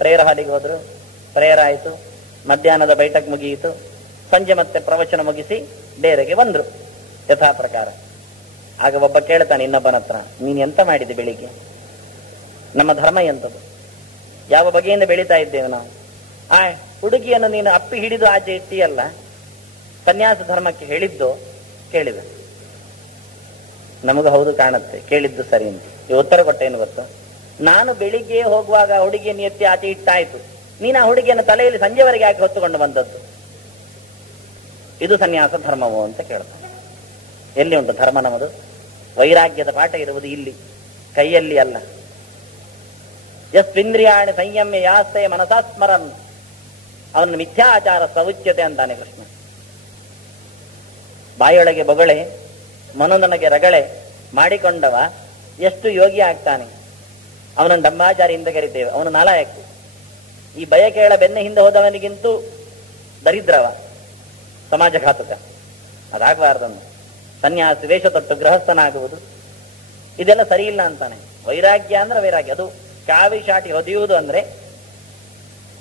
Prayer ಹಾಲಿಗೆ ಹೋದ್ರು, prayer ಆಯಿತು, ಮಧ್ಯಾಹ್ನದ ಬೈಠಕ್ ಮುಗಿಯಿತು, ಸಂಜೆ ಮತ್ತೆ ಪ್ರವಚನ ಮುಗಿಸಿ ಡೇರೆಗೆ ಬಂದ್ರು ಯಥಾ ಪ್ರಕಾರ. ಆಗ ಒಬ್ಬ ಕೇಳ್ತಾನೆ ಇನ್ನೊಬ್ಬನ ಹತ್ರ, ನೀನ್ ಎಂತ ಮಾಡಿದೆ ಬೆಳಿಗ್ಗೆ? ನಮ್ಮ ಧರ್ಮ ಎಂತದು? ಯಾವ ಬಗೆಯಿಂದ ಬೆಳೀತಾ ಇದ್ದೇವೆ ನಾವು? ಆ ಹುಡುಗಿಯನ್ನು ನೀನು ಅಪ್ಪಿ ಹಿಡಿದು ಆಚೆ ಇಟ್ಟಿಯಲ್ಲ, ಸನ್ಯಾಸ ಧರ್ಮಕ್ಕೆ ಹೇಳಿದ್ದು ಕೇಳಿದ. ನಮಗೂ ಹೌದು ಕಾಣುತ್ತೆ, ಕೇಳಿದ್ದು ಸರಿ ಅಂತ. ಈ ಉತ್ತರ ಕೊಟ್ಟ ಏನು ಗೊತ್ತು? ನಾನು ಬೆಳಿಗ್ಗೆ ಹೋಗುವಾಗ ಹುಡುಗಿಯನ್ನು ಎತ್ತಿ ಆಚೆ ಇಟ್ಟಾಯ್ತು, ನೀನು ಆ ಹುಡುಗಿಯನ್ನು ತಲೆಯಲ್ಲಿ ಸಂಜೆವರೆಗೆ ಹಾಕಿ ಹೊತ್ತುಕೊಂಡು ಬಂದದ್ದು, ಇದು ಸನ್ಯಾಸ ಧರ್ಮವೋ ಅಂತ ಕೇಳ್ತಾನೆ. ಎಲ್ಲಿ ಉಂಟು ಧರ್ಮ ನಮ್ಮದು? ವೈರಾಗ್ಯದ ಪಾಠ ಇರುವುದು ಇಲ್ಲಿ, ಕೈಯಲ್ಲಿ ಅಲ್ಲ. ಯಸ್ವಿಂದ್ರಿಯಾಣಿ ಸಂಯಮ್ಯ ಯಾಸ್ತಯ ಮನಸಾಸ್ಮರನ್, ಅವನ ಮಿಥ್ಯಾಚಾರ ಸೌಚ್ಯತೆ ಅಂತಾನೆ ಕೃಷ್ಣ. ಬಾಯೊಳಗೆ ಬೊಗಳೆ ಮನೋನನಗೆ ರಗಳೆ ಮಾಡಿಕೊಂಡವ ಎಷ್ಟು ಯೋಗಿ ಆಗ್ತಾನೆ. ಅವನನ್ನು ಡಂಬಾಚಾರಿ ಹಿಂದೆ ಕರಿತೇವೆ, ಅವನು ನಾಲಾಯಕ. ಈ ಬಯಕೇಳ ಬೆನ್ನ ಹಿಂದೆ ಹೋದವನಿಗಿಂತೂ ದರಿದ್ರವ, ಸಮಾಜಘಾತುಕ. ಅದಾಗಬಾರ್ದನ್ನು. ಸನ್ಯಾಸಿ ವೇಷ ತೊಟ್ಟು ಗೃಹಸ್ಥನಾಗುವುದು ಇದೆಲ್ಲ ಸರಿ ಇಲ್ಲ ಅಂತಾನೆ. ವೈರಾಗ್ಯ ಅಂದ್ರೆ ವೈರಾಗ್ಯ, ಅದು ಕಾವಿ ಶಾಟಿ ಹೊದೆಯುವುದು ಅಂದ್ರೆ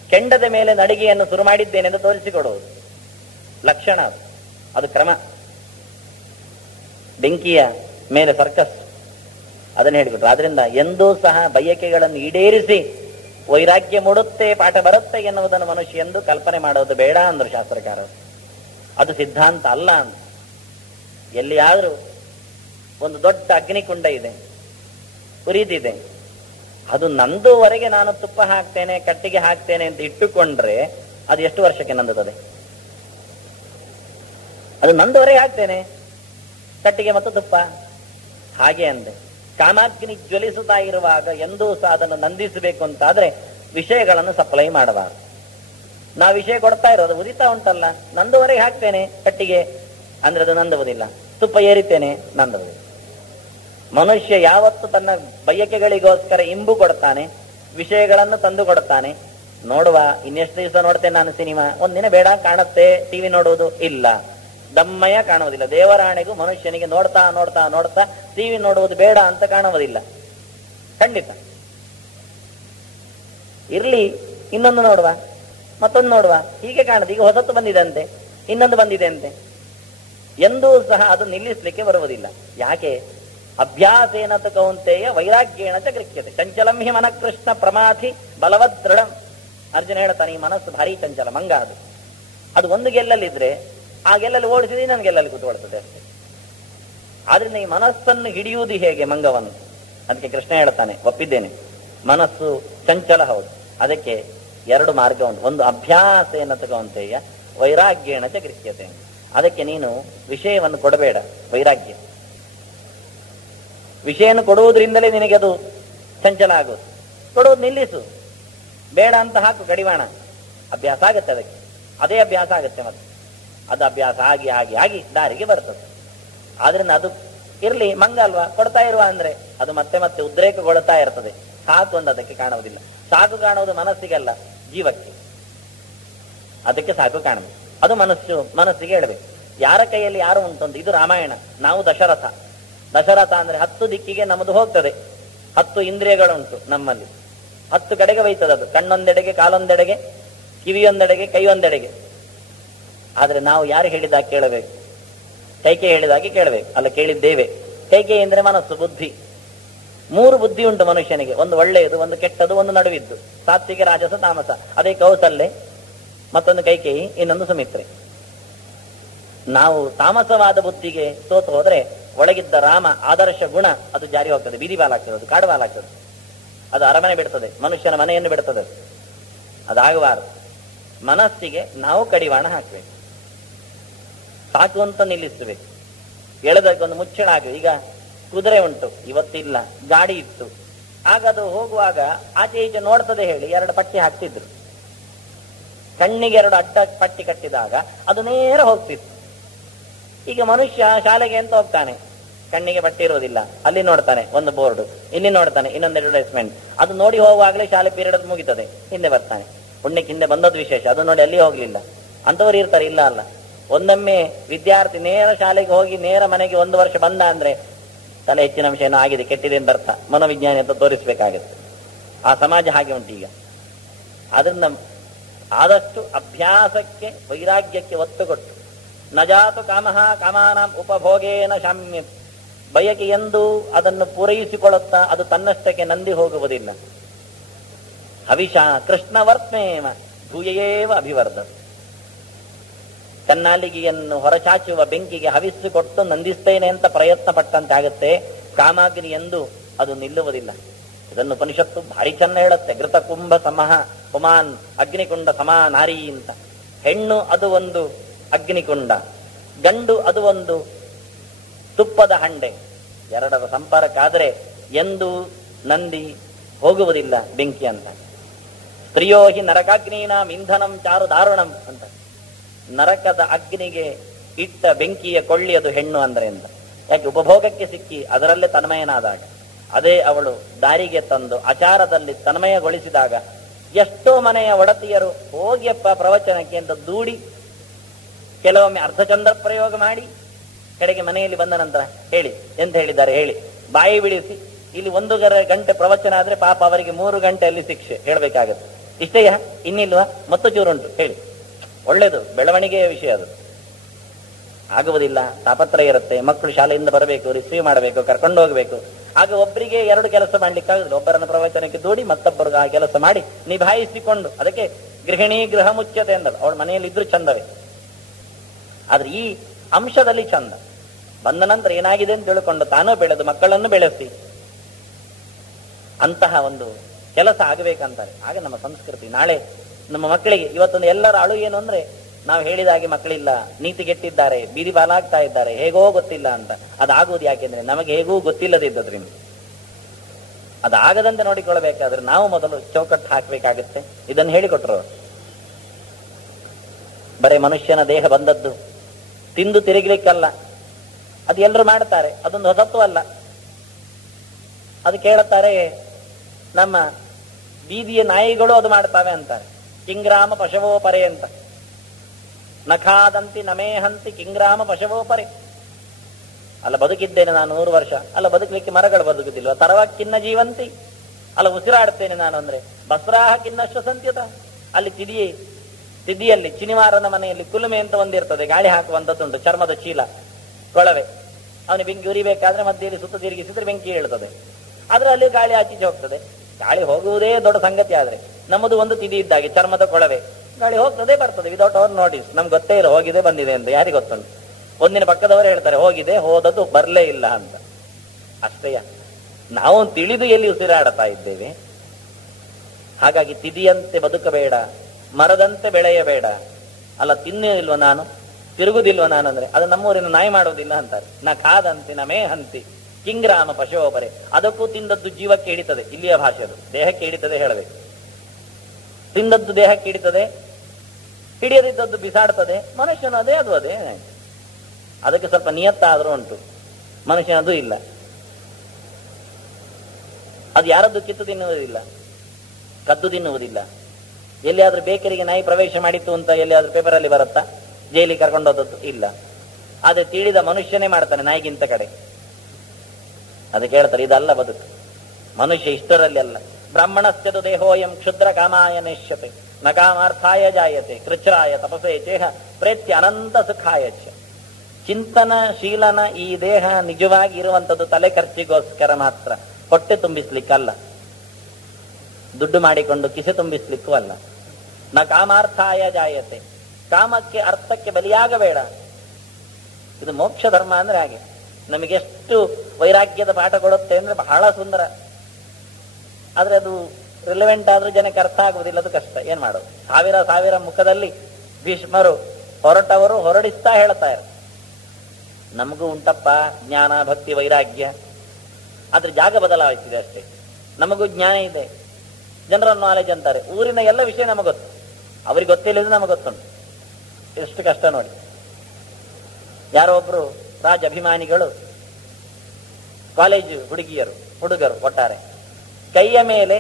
ಕೆಂಡದ ಮೇಲೆ ನಡಿಗೆಯನ್ನು ಶುರು ಮಾಡಿದ್ದೇನೆಂದು ತೋರಿಸಿಕೊಡುವುದು ಲಕ್ಷಣ, ಅದು ಕ್ರಮ. ಬೆಂಕಿಯ ಮೇಲೆ ಸರ್ಕಸ್, ಅದನ್ನು ಹೇಳಿಬಿಟ್ರು. ಆದ್ರಿಂದ ಎಂದೂ ಸಹ ಬಯಕೆಗಳನ್ನು ಈಡೇರಿಸಿ ವೈರಾಗ್ಯ ಮೂಡುತ್ತೆ, ಪಾಠ ಬರುತ್ತೆ ಎನ್ನುವುದನ್ನು ಮನುಷ್ಯ ಎಂದು ಕಲ್ಪನೆ ಮಾಡೋದು ಬೇಡ ಅಂದ್ರು ಶಾಸ್ತ್ರಕಾರರು. ಅದು ಸಿದ್ಧಾಂತ ಅಲ್ಲ ಅಂತ. ಎಲ್ಲಿಯಾದ್ರೂ ಒಂದು ದೊಡ್ಡ ಅಗ್ನಿಕುಂಡ ಇದೆ, ಉರಿದಿದೆ, ಅದು ನಂದುವರೆಗೆ ನಾನು ತುಪ್ಪ ಹಾಕ್ತೇನೆ, ಕಟ್ಟಿಗೆ ಹಾಕ್ತೇನೆ ಅಂತ ಇಟ್ಟುಕೊಂಡ್ರೆ ಅದು ಎಷ್ಟು ವರ್ಷಕ್ಕೆ ನಂದುತ್ತದೆ? ಅದು ನಂದುವರೆಗೆ ಹಾಕ್ತೇನೆ ಕಟ್ಟಿಗೆ ಮತ್ತು ತುಪ್ಪ. ಹಾಗೆ ಅಂದೆ ಕಾಮಾಗ್ನಿ ಜ್ವಲಿಸುತ್ತಾ ಇರುವಾಗ ಎಂದೂ ಸಹ ಅದನ್ನು ನಂದಿಸಬೇಕು ಅಂತಾದ್ರೆ ವಿಷಯಗಳನ್ನು ಸಪ್ಲೈ ಮಾಡಬಾರದು. ನಾವು ವಿಷಯ ಕೊಡ್ತಾ ಇರೋದು ಉರಿತಾ ಉಂಟಲ್ಲ, ನಂದುವರೆಗೆ ಹಾಕ್ತೇನೆ ಕಟ್ಟಿಗೆ ಅಂದ್ರೆ ಅದು ನಂದುವುದಿಲ್ಲ, ತುಪ್ಪ ಏರಿತೇನೆ ನಂದುವುದಿಲ್ಲ. ಮನುಷ್ಯ ಯಾವತ್ತು ತನ್ನ ಬಯಕೆಗಳಿಗೋಸ್ಕರ ಇಂಬು ಕೊಡ್ತಾನೆ, ವಿಷಯಗಳನ್ನು ತಂದು ಕೊಡ್ತಾನೆ. ನೋಡುವ, ಇನ್ನೆಷ್ಟು ದಿವಸ ನೋಡ್ತೇನೆ ನಾನು ಸಿನಿಮಾ, ಒಂದಿನ ಬೇಡ ಕಾಣುತ್ತೆ, ಟಿವಿ ನೋಡುವುದು ಇಲ್ಲ, ದಮ್ಮಯ್ಯ ಕಾಣುವುದಿಲ್ಲ. ದೇವರಾಣೆಗೂ ಮನುಷ್ಯನಿಗೆ ನೋಡ್ತಾ ನೋಡ್ತಾ ನೋಡ್ತಾ ಟಿವಿ ನೋಡುವುದು ಬೇಡ ಅಂತ ಕಾಣುವುದಿಲ್ಲ, ಖಂಡಿತ. ಇರ್ಲಿ, ಇನ್ನೊಂದು ನೋಡುವ, ಮತ್ತೊಂದು ನೋಡುವ, ಹೀಗೆ ಕಾಣುದು. ಈಗ ಹೊಸತು ಬಂದಿದೆ ಅಂತೆ, ಇನ್ನೊಂದು ಬಂದಿದೆ ಅಂತೆ. ಎಂದೂ ಸಹ ಅದು ನಿಲ್ಲಿಸಲಿಕ್ಕೆ ಬರುವುದಿಲ್ಲ. ಯಾಕೆ? ಅಭ್ಯಾಸೇನ ತು ಕೌಂತೆಯ ವೈರಾಗ್ಯೇಣ ಚ ಗೃಹ್ಯತೆ ಚಂಚಲಂ ಹಿ ಮನ ಕೃಷ್ಣ ಪ್ರಮಾಥಿ ಬಲವದ್ ದೃಢಂ. ಅರ್ಜುನ ಹೇಳ್ತಾನೆ, ಈ ಮನಸ್ಸು ಭಾರಿ ಚಂಚಲ, ಮಂಗ. ಅದು ಒಂದು ಗೆಲ್ಲಲ್ಲಿದ್ರೆ ಆ ಗೆಲ್ಲಲ್ಲಿ ಓಡಿಸಿದ್ರೆ ನನ್ನ ಗೆಲ್ಲಲ್ಲಿ ಕೂತ್ಕೊಳ್ತದೆ ಅಷ್ಟೇ. ಆದ್ರಿಂದ ಈ ಮನಸ್ಸನ್ನು ಹಿಡಿಯುವುದು ಹೇಗೆ ಮಂಗವನ್ನು? ಅದಕ್ಕೆ ಕೃಷ್ಣ ಹೇಳ್ತಾನೆ, ಒಪ್ಪಿದ್ದೇನೆ, ಮನಸ್ಸು ಚಂಚಲ ಹೌದು. ಅದಕ್ಕೆ ಎರಡು ಮಾರ್ಗ ಉಂಟು. ಒಂದು ಅಭ್ಯಾಸೇನ ತು ಕೌಂತೆಯ ವೈರಾಗ್ಯೇಣ ಚ ಗೃಹ್ಯತೆ. ಅದಕ್ಕೆ ನೀನು ವಿಷಯವನ್ನು ಕೊಡಬೇಡ, ವೈರಾಗ್ಯ. ವಿಷಯವನ್ನು ಕೊಡುವುದರಿಂದಲೇ ನಿನಗೆ ಅದು ಚಂಚಲ ಆಗೋದು. ಕೊಡುವುದು ನಿಲ್ಲಿಸು, ಬೇಡ ಅಂತ ಹಾಕು ಕಡಿವಾಣ. ಅಭ್ಯಾಸ ಆಗತ್ತೆ, ಅದಕ್ಕೆ ಅದೇ ಅಭ್ಯಾಸ ಆಗತ್ತೆ. ಮತ್ತೆ ಅದು ಅಭ್ಯಾಸ ಆಗಿ ಆಗಿ ಆಗಿ ದಾರಿಗೆ ಬರ್ತದೆ. ಆದ್ರಿಂದ ಅದು ಇರ್ಲಿ, ಮಂಗ ಅಲ್ವಾ, ಕೊಡ್ತಾ ಇರುವ ಅಂದ್ರೆ ಅದು ಮತ್ತೆ ಮತ್ತೆ ಉದ್ರೇಕಗೊಳ್ತಾ ಇರ್ತದೆ. ಸಾಕು ಅಂತ ಅದಕ್ಕೆ ಕಾಣುವುದಿಲ್ಲ. ಸಾಕು ಕಾಣುವುದು ಮನಸ್ಸಿಗಲ್ಲ, ಜೀವಕ್ಕೆ. ಅದಕ್ಕೆ ಸಾಕು ಕಾಣಬೇಕು. ಅದು ಮನಸ್ಸಿಗೆ ಹೇಳಬೇಕು. ಯಾರ ಕೈಯಲ್ಲಿ ಯಾರು ಉಂಟು ಅಂತ. ಇದು ರಾಮಾಯಣ. ನಾವು ದಶರಥ. ದಶರಥ ಅಂದ್ರೆ 10 ದಿಕ್ಕಿಗೆ ನಮ್ಮದು ಹೋಗ್ತದೆ. 10 ಇಂದ್ರಿಯಗಳುಂಟು ನಮ್ಮಲ್ಲಿ. 10 ಕಡೆಗೆ ಒಯ್ತದೆ ಅದು. ಕಣ್ಣೊಂದೆಡೆಗೆ, ಕಾಲೊಂದೆಡೆಗೆ, ಕಿವಿಯೊಂದೆಡೆಗೆ, ಕೈಯೊಂದೆಡೆಗೆ. ಆದ್ರೆ ನಾವು ಯಾರು ಹೇಳಿದಾಗ ಕೇಳಬೇಕು? ಕೈಕೆ ಹೇಳಿದಾಗೆ ಕೇಳಬೇಕು. ಅಲ್ಲ, ಕೇಳಿದ್ದೇವೆ. ಕೈಕೆ ಅಂದ್ರೆ ಮನಸ್ಸು, ಬುದ್ಧಿ. 3 ಬುದ್ಧಿ ಉಂಟು ಮನುಷ್ಯನಿಗೆ. ಒಂದು ಒಳ್ಳೆಯದು, ಒಂದು ಕೆಟ್ಟದು, ಒಂದು ನಡುವಿದ್ದು. ಸಾತ್ವಿಕ, ರಾಜಸ, ತಾಮಸ. ಅದೇ ಕೌಸಲ್ಯ, ಮತ್ತೊಂದು ಕೈಕೇಯಿ, ಇನ್ನೊಂದು ಸುಮಿತ್ರೆ. ನಾವು ತಾಮಸವಾದ ಬುದ್ಧಿಗೆ ಸೋತು ಹೋದ್ರೆ ಒಳಗಿದ್ದ ರಾಮ ಆದರ್ಶ ಗುಣ ಅದು ಜಾರಿ ಹೋಗ್ತದೆ, ಬೀದಿ ಬಾಲಾಗ್ತದೆ, ಅದು ಕಾಡು ಬಾಲಾಗ್ತದೆ, ಅದು ಅರಮನೆ ಬಿಡ್ತದೆ, ಮನುಷ್ಯನ ಮನೆಯನ್ನು ಬಿಡ್ತದೆ. ಅದಾಗಬಾರದು. ಮನಸ್ಸಿಗೆ ನಾವು ಕಡಿವಾಣ ಹಾಕಬೇಕು, ಸಾಕು ಅಂತ ನಿಲ್ಲಿಸಬೇಕು. ಎಳೆದಕ್ಕೊಂದು ಮುಚ್ಚಳ ಆಗಬೇಕು. ಈಗ ಕುದುರೆ ಉಂಟು, ಇವತ್ತಿಲ್ಲ, ಗಾಡಿ ಇತ್ತು. ಆಗ ಅದು ಹೋಗುವಾಗ ಆಚೆ ಈಚೆ ನೋಡ್ತದೆ ಹೇಳಿ 2 ಪಟ್ಟಿ ಹಾಕ್ತಿದ್ರು. ಕಣ್ಣಿಗೆ 2 ಅಡ್ಡ ಪಟ್ಟಿ ಕಟ್ಟಿದಾಗ ಅದು ನೇರ ಹೋಗ್ತಿತ್ತು. ಈಗ ಮನುಷ್ಯ ಶಾಲೆಗೆ ಅಂತ ಹೋಗ್ತಾನೆ, ಕಣ್ಣಿಗೆ ಪಟ್ಟಿ ಇರೋದಿಲ್ಲ, ಅಲ್ಲಿ ನೋಡ್ತಾನೆ ಒಂದು ಬೋರ್ಡ್, ಇಲ್ಲಿ ನೋಡ್ತಾನೆ ಇನ್ನೊಂದು ಅಡ್ವರ್ಟೈಸ್ಮೆಂಟ್. ಅದು ನೋಡಿ ಹೋಗುವಾಗಲೇ ಶಾಲೆ ಪೀರಿಯಡ್ ಮುಗಿತದೆ, ಹಿಂದೆ ಬರ್ತಾನೆ. ಪುಣ್ಯಕ್ಕೆ ಹಿಂದೆ ಬಂದದ್ದು ವಿಶೇಷ, ಅದು ನೋಡಿ ಅಲ್ಲಿ ಹೋಗ್ಲಿಲ್ಲ ಅಂತವ್ರು ಇರ್ತಾರೆ. ಇಲ್ಲ ಅಲ್ಲ, ಒಂದೊಮ್ಮೆ ವಿದ್ಯಾರ್ಥಿ ನೇರ ಶಾಲೆಗೆ ಹೋಗಿ ನೇರ ಮನೆಗೆ 1 ವರ್ಷ ಬಂದ ಅಂದ್ರೆ ತಲೆ ಹೆಚ್ಚಿನ ಅಂಶ ಏನೋ ಆಗಿದೆ, ಕೆಟ್ಟಿದೆ ಅಂತ ಅರ್ಥ. ಮನೋವಿಜ್ಞಾನಿ ಅಂತ ತೋರಿಸ್ಬೇಕಾಗುತ್ತೆ. ಆ ಸಮಾಜ ಹಾಗೆ ಉಂಟು ಈಗ. ಅದನ್ನ ಆದಷ್ಟು ಅಭ್ಯಾಸಕ್ಕೆ ವೈರಾಗ್ಯಕ್ಕೆ ಒತ್ತು ಕೊಟ್ಟು ನಜಾತು ಕಾಮಃ ಕಾಮಾನಾಂ ಉಪಭೋಗೇನ ಶಾಮ್ಯ, ಬಯಕೆ ಎಂದು ಅದನ್ನು ಪೂರೈಸಿಕೊಳ್ಳುತ್ತಾ ಅದು ತನ್ನಷ್ಟಕ್ಕೆ ನಂದಿ ಹೋಗುವುದಿಲ್ಲ. ಹವಿಷ ಕೃಷ್ಣವರ್ತ್ಮೇವ ಭೂಯೇವ ಅಭಿವರ್ಧ, ಕನ್ನಾಲಿಗೆಯನ್ನು ಹೊರಚಾಚುವ ಬೆಂಕಿಗೆ ಹವಿಸ್ಸು ಕೊಟ್ಟು ನಂದಿಸ್ತೇನೆ ಅಂತ ಪ್ರಯತ್ನ ಪಟ್ಟಂತೆ ಆಗುತ್ತೆ. ಕಾಮಾಗ್ನಿ ಎಂದು ಅದು ನಿಲ್ಲುವುದಿಲ್ಲ. ಇದನ್ನು ಉಪನಿಷತ್ತು ಭಾರಿ ಚೆನ್ನ ಹೇಳುತ್ತೆ. ಘೃತ ಕುಂಭ ಸಮಹ ಪುಮಾನ್ ಅಗ್ನಿಕುಂಡ ಸಮಾ ನಾರಿ ಅಂತ. ಹೆಣ್ಣು ಅದು ಒಂದು ಅಗ್ನಿಕುಂಡ, ಗಂಡು ಅದು ಒಂದು ತುಪ್ಪದ ಹಂಡೆ. ಎರಡರ ಸಂಪರ್ಕ ಆದರೆ ಎಂದು ನಂದಿ ಹೋಗುವುದಿಲ್ಲ ಬೆಂಕಿ ಅಂತ. ಸ್ತ್ರೀಯೋ ಹಿ ನರಕಾಗ್ನೀನಾಂ ಇಂಧನಂ ಚಾರು ದಾರುಣಂ ಅಂತ. ನರಕದ ಅಗ್ನಿಗೆ ಇಟ್ಟ ಬೆಂಕಿಯ ಕೊಳ್ಳಿ ಅದು ಹೆಣ್ಣು ಅಂದ್ರೆ ಅಂತ. ಯಾಕೆ? ಉಪಭೋಗಕ್ಕೆ ಸಿಕ್ಕಿ ಅದರಲ್ಲೇ ತನ್ಮಯನಾದಾಗ, ಅದೇ ಅವಳು ದಾರಿಗೆ ತಂದು ಆಚಾರದಲ್ಲಿ ತನ್ಮಯಗೊಳಿಸಿದಾಗ ಎಷ್ಟೋ ಮನೆಯ ಒಡತಿಯರು ಹೋಗಿಯಪ್ಪ ಪ್ರವಚನಕ್ಕೆ ಅಂತ ದೂಡಿ ಕೆಲವೊಮ್ಮೆ ಅರ್ಧಚಂದ್ರ ಪ್ರಯೋಗ ಮಾಡಿ ಕಡೆಗೆ ಮನೆಯಲ್ಲಿ ಬಂದ ನಂತರ ಹೇಳಿ ಎಂತ ಹೇಳಿದ್ದಾರೆ ಹೇಳಿ ಬಾಯಿ ಬಿಡಿಸಿ ಇಲ್ಲಿ 1 ಗಂಟೆ ಪ್ರವಚನ ಆದ್ರೆ ಪಾಪ ಅವರಿಗೆ 3 ಗಂಟೆಯಲ್ಲಿ ಶಿಕ್ಷೆ ಹೇಳ್ಬೇಕಾಗತ್ತೆ. ಇಷ್ಟೇಯ ಇನ್ನಿಲ್ವಾ? ಮತ್ತು ಚೂರುಂಟು ಹೇಳಿ. ಒಳ್ಳೇದು, ಬೆಳವಣಿಗೆಯ ವಿಷಯ ಅದು. ಆಗುವುದಿಲ್ಲ, ತಾಪತ್ರಯ ಇರುತ್ತೆ. ಮಕ್ಕಳು ಶಾಲೆಯಿಂದ ಬರಬೇಕು, ರಿಸೀವ್ ಮಾಡಬೇಕು, ಕರ್ಕೊಂಡು ಹೋಗ್ಬೇಕು. ಆಗ ಒಬ್ಬರಿಗೆ 2 ಕೆಲಸ ಮಾಡ್ಲಿಕ್ಕಾಗುದಿಲ್ಲ. ಒಬ್ಬರನ್ನು ಪ್ರವಚನಕ್ಕೆ ದೂಡಿ ಮತ್ತೊಬ್ಬರಿಗೆ ಆ ಕೆಲಸ ಮಾಡಿ ನಿಭಾಯಿಸಿಕೊಂಡು, ಅದಕ್ಕೆ ಗೃಹಿಣಿ ಗೃಹ ಮುಚ್ಯತೆ ಎಂದಳು. ಅವಳು ಮನೆಯಲ್ಲಿ ಇದ್ರು ಚಂದವೇ. ಆದ್ರೆ ಈ ಅಂಶದಲ್ಲಿ ಚಂದ ಬಂದ ನಂತರ ಏನಾಗಿದೆ ಅಂತ ತಿಳ್ಕೊಂಡು ತಾನೂ ಬೆಳೆದು ಮಕ್ಕಳನ್ನು ಬೆಳೆಸಿ ಅಂತಹ ಒಂದು ಕೆಲಸ ಆಗಬೇಕಂತಾರೆ. ಆಗ ನಮ್ಮ ಸಂಸ್ಕೃತಿ. ನಾಳೆ ನಮ್ಮ ಮಕ್ಕಳಿಗೆ ಇವತ್ತೊಂದು ಎಲ್ಲರ ಅಳು ಏನು ಅಂದ್ರೆ, ನಾವು ಹೇಳಿದಾಗೆ ಮಕ್ಕಳಿಲ್ಲ, ನೀತಿಗೆಟ್ಟಿದ್ದಾರೆ, ಬೀದಿ ಬಾಲಾಗ್ತಾ ಇದ್ದಾರೆ, ಹೇಗೋ ಗೊತ್ತಿಲ್ಲ ಅಂತ. ಅದಾಗುವುದು ಯಾಕೆಂದ್ರೆ ನಮಗೆ ಹೇಗೂ ಗೊತ್ತಿಲ್ಲದಿದ್ದರಿಂದ. ಅದಾಗದಂತೆ ನೋಡಿಕೊಳ್ಬೇಕಾದ್ರೆ ನಾವು ಮೊದಲು ಚೌಕಟ್ಟು ಹಾಕಬೇಕಾಗುತ್ತೆ. ಇದನ್ನು ಹೇಳಿಕೊಟ್ರು. ಬರೇ ಮನುಷ್ಯನ ದೇಹ ಬಂದದ್ದು ತಿಂದು ತಿರುಗಲಿಕ್ಕಲ್ಲ, ಅದು ಎಲ್ಲರೂ ಮಾಡ್ತಾರೆ, ಅದೊಂದು ಹೊಸತ್ವ ಅಲ್ಲ. ಅದು ಕೇಳುತ್ತಾರೆ ನಮ್ಮ ಬೀದಿಯ ನಾಯಿಗಳು ಅದು ಮಾಡ್ತಾವೆ ಅಂತಾರೆ. ಕಿಂಗ್ರಾಮ ಪಶವೋ ಪರೆ ಅಂತ. ನಖಾದಂತಿ ನಮೇಹಂತಿ ಕಿಂಗ್ರಾಮ ಪಶವೋ ಪರೆ. ಅಲ್ಲ ಬದುಕಿದ್ದೇನೆ ನಾನು 100 ವರ್ಷ, ಅಲ್ಲ ಬದುಕಲಿಕ್ಕೆ ಮರಗಳು ಬದುಕುದಿಲ್ವ? ತರವಾಗಿ ಖಿನ್ನ ಜೀವಂತಿ, ಅಲ್ಲ ಉಸಿರಾಡ್ತೇನೆ ನಾನು ಅಂದ್ರೆ ಬಸ್ರಾಹ ಖಿನ್ನಶ್ವ ಸಂತ್ಯತ. ಅಲ್ಲಿ ತಿದ್ದಿಯಲ್ಲಿ ಚಿನಿವಾರನ ಮನೆಯಲ್ಲಿ ಕುಲುಮೆ ಅಂತ ಒಂದಿರ್ತದೆ, ಗಾಳಿ ಹಾಕುವಂಥದ್ದುಂಟು, ಚರ್ಮದ ಚೀಲ, ಕೊಳವೆ. ಅವನು ಬೆಂಕಿ ಉರಿಬೇಕಾದ್ರೆ ಮಧ್ಯೆಯಲ್ಲಿ ಸುತ್ತ ತಿರುಗಿಸಿದ್ರೆ ಬೆಂಕಿ ಹೇಳ್ತದೆ. ಆದ್ರೆ ಅಲ್ಲಿ ಗಾಳಿ ಆಚೀಚೆ ಹೋಗ್ತದೆ. ಗಾಳಿ ಹೋಗುವುದೇ ದೊಡ್ಡ ಸಂಗತಿ. ಆದ್ರೆ ನಮ್ಮದು ಒಂದು ತಿದಿ ಇದ್ದಾಗೆ ಚರ್ಮದ ಕೊಳವೆ, ಗಾಳಿ ಹೋಗ್ತದೆ ಬರ್ತದೆ ವಿದೌಟ್ ಅವರ್ ನೋಟಿಸ್. ನಮ್ಗೆ ಗೊತ್ತೇ ಇಲ್ಲ ಹೋಗಿದೆ ಬಂದಿದೆ ಅಂತ. ಯಾರಿಗೆ ಗೊತ್ತುಂಟು? ಒಂದಿನ ಪಕ್ಕದವರು ಹೇಳ್ತಾರೆ ಹೋಗಿದೆ, ಹೋದದ್ದು ಬರ್ಲೇ ಇಲ್ಲ ಅಂತ. ಅಷ್ಟೇಯ, ನಾವು ತಿಳಿದು ಎಲ್ಲಿ ಉಸಿರಾಡ್ತಾ ಇದ್ದೇವೆ. ಹಾಗಾಗಿ ತಿದಿಯಂತೆ ಬದುಕಬೇಡ, ಮರದಂತೆ ಬೆಳೆಯಬೇಡ. ಅಲ್ಲ ತಿನ್ನುವುದಿಲ್ವ ನಾನು, ತಿರುಗುದಿಲ್ವ ನಾನು ಅಂದ್ರೆ ಅದು ನಮ್ಮೂರಿನ ನಾಯಿ ಮಾಡೋದಿಲ್ಲ ಅಂತಾರೆ. ನ ಖಾದಂತಿ ನಮೇ ಹಂತಿ ಕಿಂಗ್ರಾಮ ಪಶುವೋಪರೆ. ಅದಕ್ಕೂ ತಿಂದದ್ದು ಜೀವಕ್ಕೆ ಹಿಡಿತದೆ. ಇಲ್ಲಿಯ ಭಾಷೆ ಅದು ದೇಹಕ್ಕೆ ಹಿಡಿತದೆ ಹೇಳಬೇಕು. ತಿಂದದ್ದು ದೇಹಕ್ಕೆ ಹಿಡಿತದೆ, ಹಿಡಿಯದಿದ್ದದ್ದು ಬಿಸಾಡ್ತದೆ. ಮನುಷ್ಯನು ಅದೇ, ಅದು ಅದೇ. ಅದಕ್ಕೆ ಸ್ವಲ್ಪ ನಿಯತ್ತಾದ್ರೂ ಉಂಟು, ಮನುಷ್ಯನದು ಇಲ್ಲ. ಅದು ಯಾರದ್ದು ಕಿತ್ತು ತಿನ್ನುವುದಿಲ್ಲ, ಕದ್ದು ತಿನ್ನುವುದಿಲ್ಲ. ಎಲ್ಲಿಯಾದ್ರೂ ಬೇಕರಿಗೆ ನಾಯಿ ಪ್ರವೇಶ ಮಾಡಿತ್ತು ಅಂತ ಎಲ್ಲಿಯಾದ್ರೂ ಪೇಪರಲ್ಲಿ ಬರುತ್ತಾ? ಜೈಲಿಗೆ ಕರ್ಕೊಂಡೋದದ್ದು ಇಲ್ಲ. ಆದ್ರೆ ತಿಳಿದ ಮನುಷ್ಯನೇ ಮಾಡ್ತಾನೆ ನಾಯಿಗಿಂತ ಕಡೆ. ಅದಕ್ಕೆ ಹೇಳ್ತಾರೆ ಇದಲ್ಲ ಬದುಕು. ಮನುಷ್ಯ ಇಷ್ಟರಲ್ಲಿ ಅಲ್ಲ. ಬ್ರಾಹ್ಮಣಸ್ಯದು ದೇಹೋಯಂ ಕ್ಷುದ್ರ ಕಾಮಾಯ ನೆಶ್ಯತೆ ನ ಕಾಮಾರ್ಥಾಯ ಜಾಯತೆ ಕೃಚ್ರಾಯ ತಪಸೇ ಚೇಹ ಪ್ರೇತ್ಯ ಅನಂತ ಸುಖಾಯ ಚ. ಚಿಂತನಶೀಲನ ಈ ದೇಹ ನಿಜವಾಗಿ ಇರುವಂಥದ್ದು ತಲೆ ಖರ್ಚಿಗೋಸ್ಕರ ಮಾತ್ರ, ಹೊಟ್ಟೆ ತುಂಬಿಸ್ಲಿಕ್ಕಲ್ಲ, ದುಡ್ಡು ಮಾಡಿಕೊಂಡು ಕಿಸೆ ತುಂಬಿಸ್ಲಿಕ್ಕೂ ಅಲ್ಲ. ನ ಕಾಮಾರ್ಥಾಯ ಜಾಯತೆ, ಕಾಮಕ್ಕೆ ಅರ್ಥಕ್ಕೆ ಬಲಿಯಾಗಬೇಡ. ಇದು ಮೋಕ್ಷ ಧರ್ಮ ಅಂದ್ರೆ ಹಾಗೆ. ನಮಗೆಷ್ಟು ವೈರಾಗ್ಯದ ಪಾಠ ಕೊಡುತ್ತೆ ಅಂದ್ರೆ ಬಹಳ ಸುಂದರ. ಆದ್ರೆ ಅದು ರಿಲೆವೆಂಟ್ ಆದ್ರೂ ಜನಕ್ಕೆ ಅರ್ಥ ಆಗುವುದಿಲ್ಲ, ಅದು ಕಷ್ಟ. ಏನ್ ಮಾಡೋದು? ಸಾವಿರ ಮುಖದಲ್ಲಿ ಭೀಷ್ಮರು ಹೊರಟವರು ಹೊರಡಿಸ್ತಾ ಹೇಳ್ತಾರೆ, ನಮಗೂ ಉಂಟಪ್ಪ ಜ್ಞಾನ ಭಕ್ತಿ ವೈರಾಗ್ಯ, ಆದ್ರೆ ಜಾಗ ಬದಲಾಯಿಸಿದೆ ಅಷ್ಟೇ. ನಮಗೂ ಜ್ಞಾನ ಇದೆ, ಜನರಲ್ ನಾಲೆಜ್ ಅಂತಾರೆ. ಊರಿನ ಎಲ್ಲ ವಿಷಯ ನಮಗೆ ಗೊತ್ತು, ಅವ್ರಿಗೆ ಗೊತ್ತಿಲ್ಲ ನಮಗೆ ಗೊತ್ತುಂಟು. ಎಷ್ಟು ಕಷ್ಟ ನೋಡಿ. ಯಾರೋ ಒಬ್ರು ರಾಜ ಅಭಿಮಾನಿಗಳು ಕಾಲೇಜು ಹುಡುಗರು ಒಟ್ಟಾರೆ ಕೈಯ ಮೇಲೆ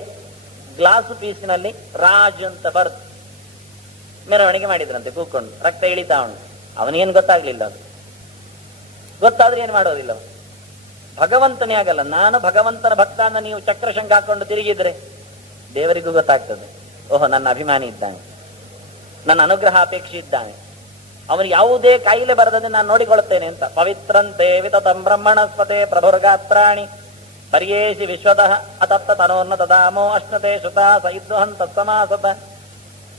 ಗ್ಲಾಸ್ ಪೀಸಿನಲ್ಲಿ ರಾಜ್ ಅಂತ ಬರೆದು ಮೆರವಣಿಗೆ ಮಾಡಿದ್ರಂತೆ ಕೂತ್ಕೊಂಡು. ರಕ್ತ ಇಳಿತಾ ಉಂಟು. ಅವನಿಗೇನು ಗೊತ್ತಾಗ್ಲಿಲ್ಲ. ಅದು ಗೊತ್ತಾದ್ರೆ ಏನ್ ಮಾಡೋದಿಲ್ಲ. ಭಗವಂತನೇ ಆಗಲ್ಲ. ನಾನು ಭಗವಂತನ ಭಕ್ತ ಅನ್ನ ನೀವು ಚಕ್ರಶಂಖ ಹಾಕೊಂಡು ತಿರುಗಿದ್ರೆ ದೇವರಿಗೂ ಗೊತ್ತಾಗ್ತದೆ. ಓಹೋ ನನ್ನ ಅಭಿಮಾನಿ ಇದ್ದಾನೆ, ನನ್ನ ಅನುಗ್ರಹ ಅಪೇಕ್ಷೆ ಇದ್ದಾನೆ, ಅವನಿಗೆ ಯಾವುದೇ ಕಾಯಿಲೆ ಬರದಂತೆ ನಾನು ನೋಡಿಕೊಳ್ಳುತ್ತೇನೆ ಅಂತ. ಪವಿತ್ರಂತೆ ವಿತತಂ ಬ್ರಹ್ಮಣಸ್ಪತೆ ಪ್ರಭುರ್ಗಾತ್ರಾಣಿ ಪರ್ಯೇಸಿ ವಿಶ್ವತಃ ಅತತ್ತ ತನೋರ್ನ ದಾಮೋ ಅಶ್ನತೆ ಶ್ರುತಾ ಸ ಇದ್ದುಹಂ ತತ್ಸಮಾಸತ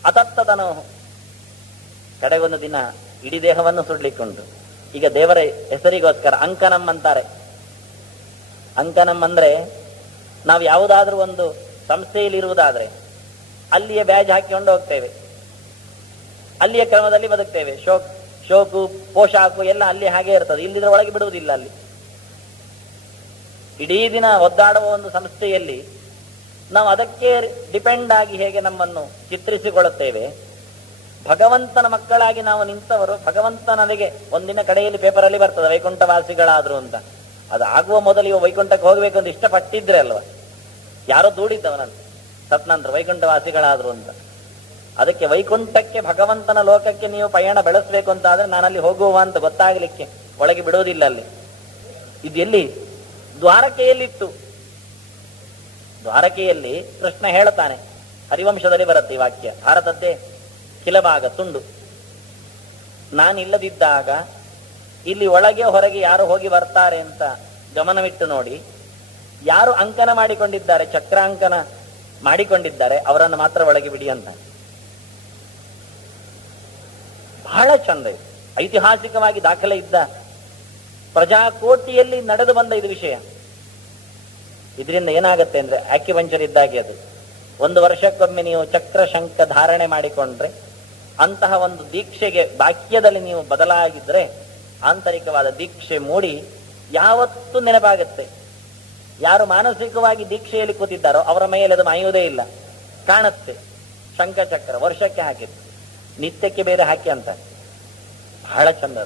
ಅತತ್ತ ತನೋ. ಕಡೆಗೊಂದು ದಿನ ಇಡೀ ದೇಹವನ್ನು ಸುಡ್ಲಿಕ್ಕುಂಟು. ಈಗ ದೇವರ ಹೆಸರಿಗೋಸ್ಕರ ಅಂಕನಂ ಅಂತಾರೆ. ಅಂಕನಂ ಅಂದ್ರೆ ನಾವು ಯಾವುದಾದ್ರೂ ಒಂದು ಸಂಸ್ಥೆಯಲ್ಲಿ ಇರುವುದಾದ್ರೆ ಅಲ್ಲಿಯ ಬ್ಯಾಜ್ ಹಾಕಿಕೊಂಡು ಹೋಗ್ತೇವೆ, ಅಲ್ಲಿಯ ಕ್ರಮದಲ್ಲಿ ಬದುಕ್ತೇವೆ. ಶೋಕು ಪೋಷಾಕು ಎಲ್ಲ ಅಲ್ಲಿ ಹಾಗೆ ಇರ್ತದೆ, ಇಲ್ಲಿದ್ರೆ ಒಳಗೆ ಬಿಡುವುದಿಲ್ಲ. ಅಲ್ಲಿ ಇಡೀ ದಿನ ಒದ್ದಾಡುವ ಒಂದು ಸಂಸ್ಥೆಯಲ್ಲಿ ನಾವು ಅದಕ್ಕೆ ಡಿಪೆಂಡ್ ಆಗಿ ಹೇಗೆ ನಮ್ಮನ್ನು ಚಿತ್ರಿಸಿಕೊಳ್ಳುತ್ತೇವೆ. ಭಗವಂತನ ಮಕ್ಕಳಾಗಿ ನಾವು ನಿಂತವರು, ಭಗವಂತ ನನಗೆ ಒಂದಿನ ಕಡೆಯಲ್ಲಿ ಪೇಪರಲ್ಲಿ ಬರ್ತದೆ ವೈಕುಂಠವಾಸಿಗಳಾದ್ರು ಅಂತ. ಅದು ಆಗುವ ಮೊದಲು ಇವ ವೈಕುಂಠಕ್ಕೆ ಹೋಗ್ಬೇಕು ಅಂತ ಇಷ್ಟಪಟ್ಟಿದ್ರೆ ಅಲ್ವ, ಯಾರೋ ದೂಡಿದ್ದವನಂತ ಸತ್ನಂತರ ವೈಕುಂಠವಾಸಿಗಳಾದ್ರು ಅಂತ. ಅದಕ್ಕೆ ವೈಕುಂಠಕ್ಕೆ ಭಗವಂತನ ಲೋಕಕ್ಕೆ ನೀವು ಪಯಣ ಬೆಳೆಸಬೇಕು ಅಂತ ಆದ್ರೆ ನಾನಲ್ಲಿ ಹೋಗುವ ಅಂತ ಗೊತ್ತಾಗ್ಲಿಕ್ಕೆ ಒಳಗೆ ಬಿಡುವುದಿಲ್ಲ. ಅಲ್ಲಿ ಇದು ಎಲ್ಲಿ? ದ್ವಾರಕೆಯಲ್ಲಿತ್ತು. ದ್ವಾರಕೆಯಲ್ಲಿ ಕೃಷ್ಣ ಹೇಳುತ್ತಾನೆ, ಹರಿವಂಶದಲ್ಲಿ ಬರುತ್ತೆ ಈ ವಾಕ್ಯ, ಭಾರತದ್ದೇ ಕಿಲಭಾಗ ತುಂಡು. ನಾನಿಲ್ಲದಿದ್ದಾಗ ಇಲ್ಲಿ ಒಳಗೆ ಹೊರಗೆ ಯಾರು ಹೋಗಿ ಬರ್ತಾರೆ ಅಂತ ಗಮನವಿಟ್ಟು ನೋಡಿ, ಯಾರು ಅಂಕನ ಮಾಡಿಕೊಂಡಿದ್ದಾರೆ, ಚಕ್ರಾಂಕನ ಮಾಡಿಕೊಂಡಿದ್ದಾರೆ, ಅವರನ್ನು ಮಾತ್ರ ಒಳಗೆ ಬಿಡಿ ಅಂತ. ಬಹಳ ಚಂದ ಇದು. ಐತಿಹಾಸಿಕವಾಗಿ ದಾಖಲೆ ಇದ್ದ ಪ್ರಜಾಕೋಟಿಯಲ್ಲಿ ನಡೆದು ಬಂದ ಇದು ವಿಷಯ. ಇದರಿಂದ ಏನಾಗುತ್ತೆ ಅಂದ್ರೆ ಆಕ್ಯುಪಂಚರ್ ಇದ್ದಾಗೆ ಅದು. 1 ವರ್ಷಕ್ಕೊಮ್ಮೆ ನೀವು ಚಕ್ರ ಶಂಖ ಧಾರಣೆ ಮಾಡಿಕೊಂಡ್ರೆ, ಅಂತಹ ಒಂದು ದೀಕ್ಷೆಗೆ ಬಾಕ್ಯದಲ್ಲಿ ನೀವು ಬದಲಾಗಿದ್ರೆ ಆಂತರಿಕವಾದ ದೀಕ್ಷೆ ಮೂಡಿ ಯಾವತ್ತೂ ನೆನಪಾಗುತ್ತೆ. ಯಾರು ಮಾನಸಿಕವಾಗಿ ದೀಕ್ಷೆಯಲ್ಲಿ ಕೂತಿದ್ದಾರೋ ಅವರ ಮೇಲೆ ಅದು ಮಾಯುವುದೇ ಇಲ್ಲ, ಕಾಣುತ್ತೆ. ಶಂಖ ಚಕ್ರ ವರ್ಷಕ್ಕೆ ಹಾಕಿದ್ದು, ನಿತ್ಯಕ್ಕೆ ಬೇರೆ ಹಾಕಿ ಅಂತ. ಬಹಳ ಚಂದ,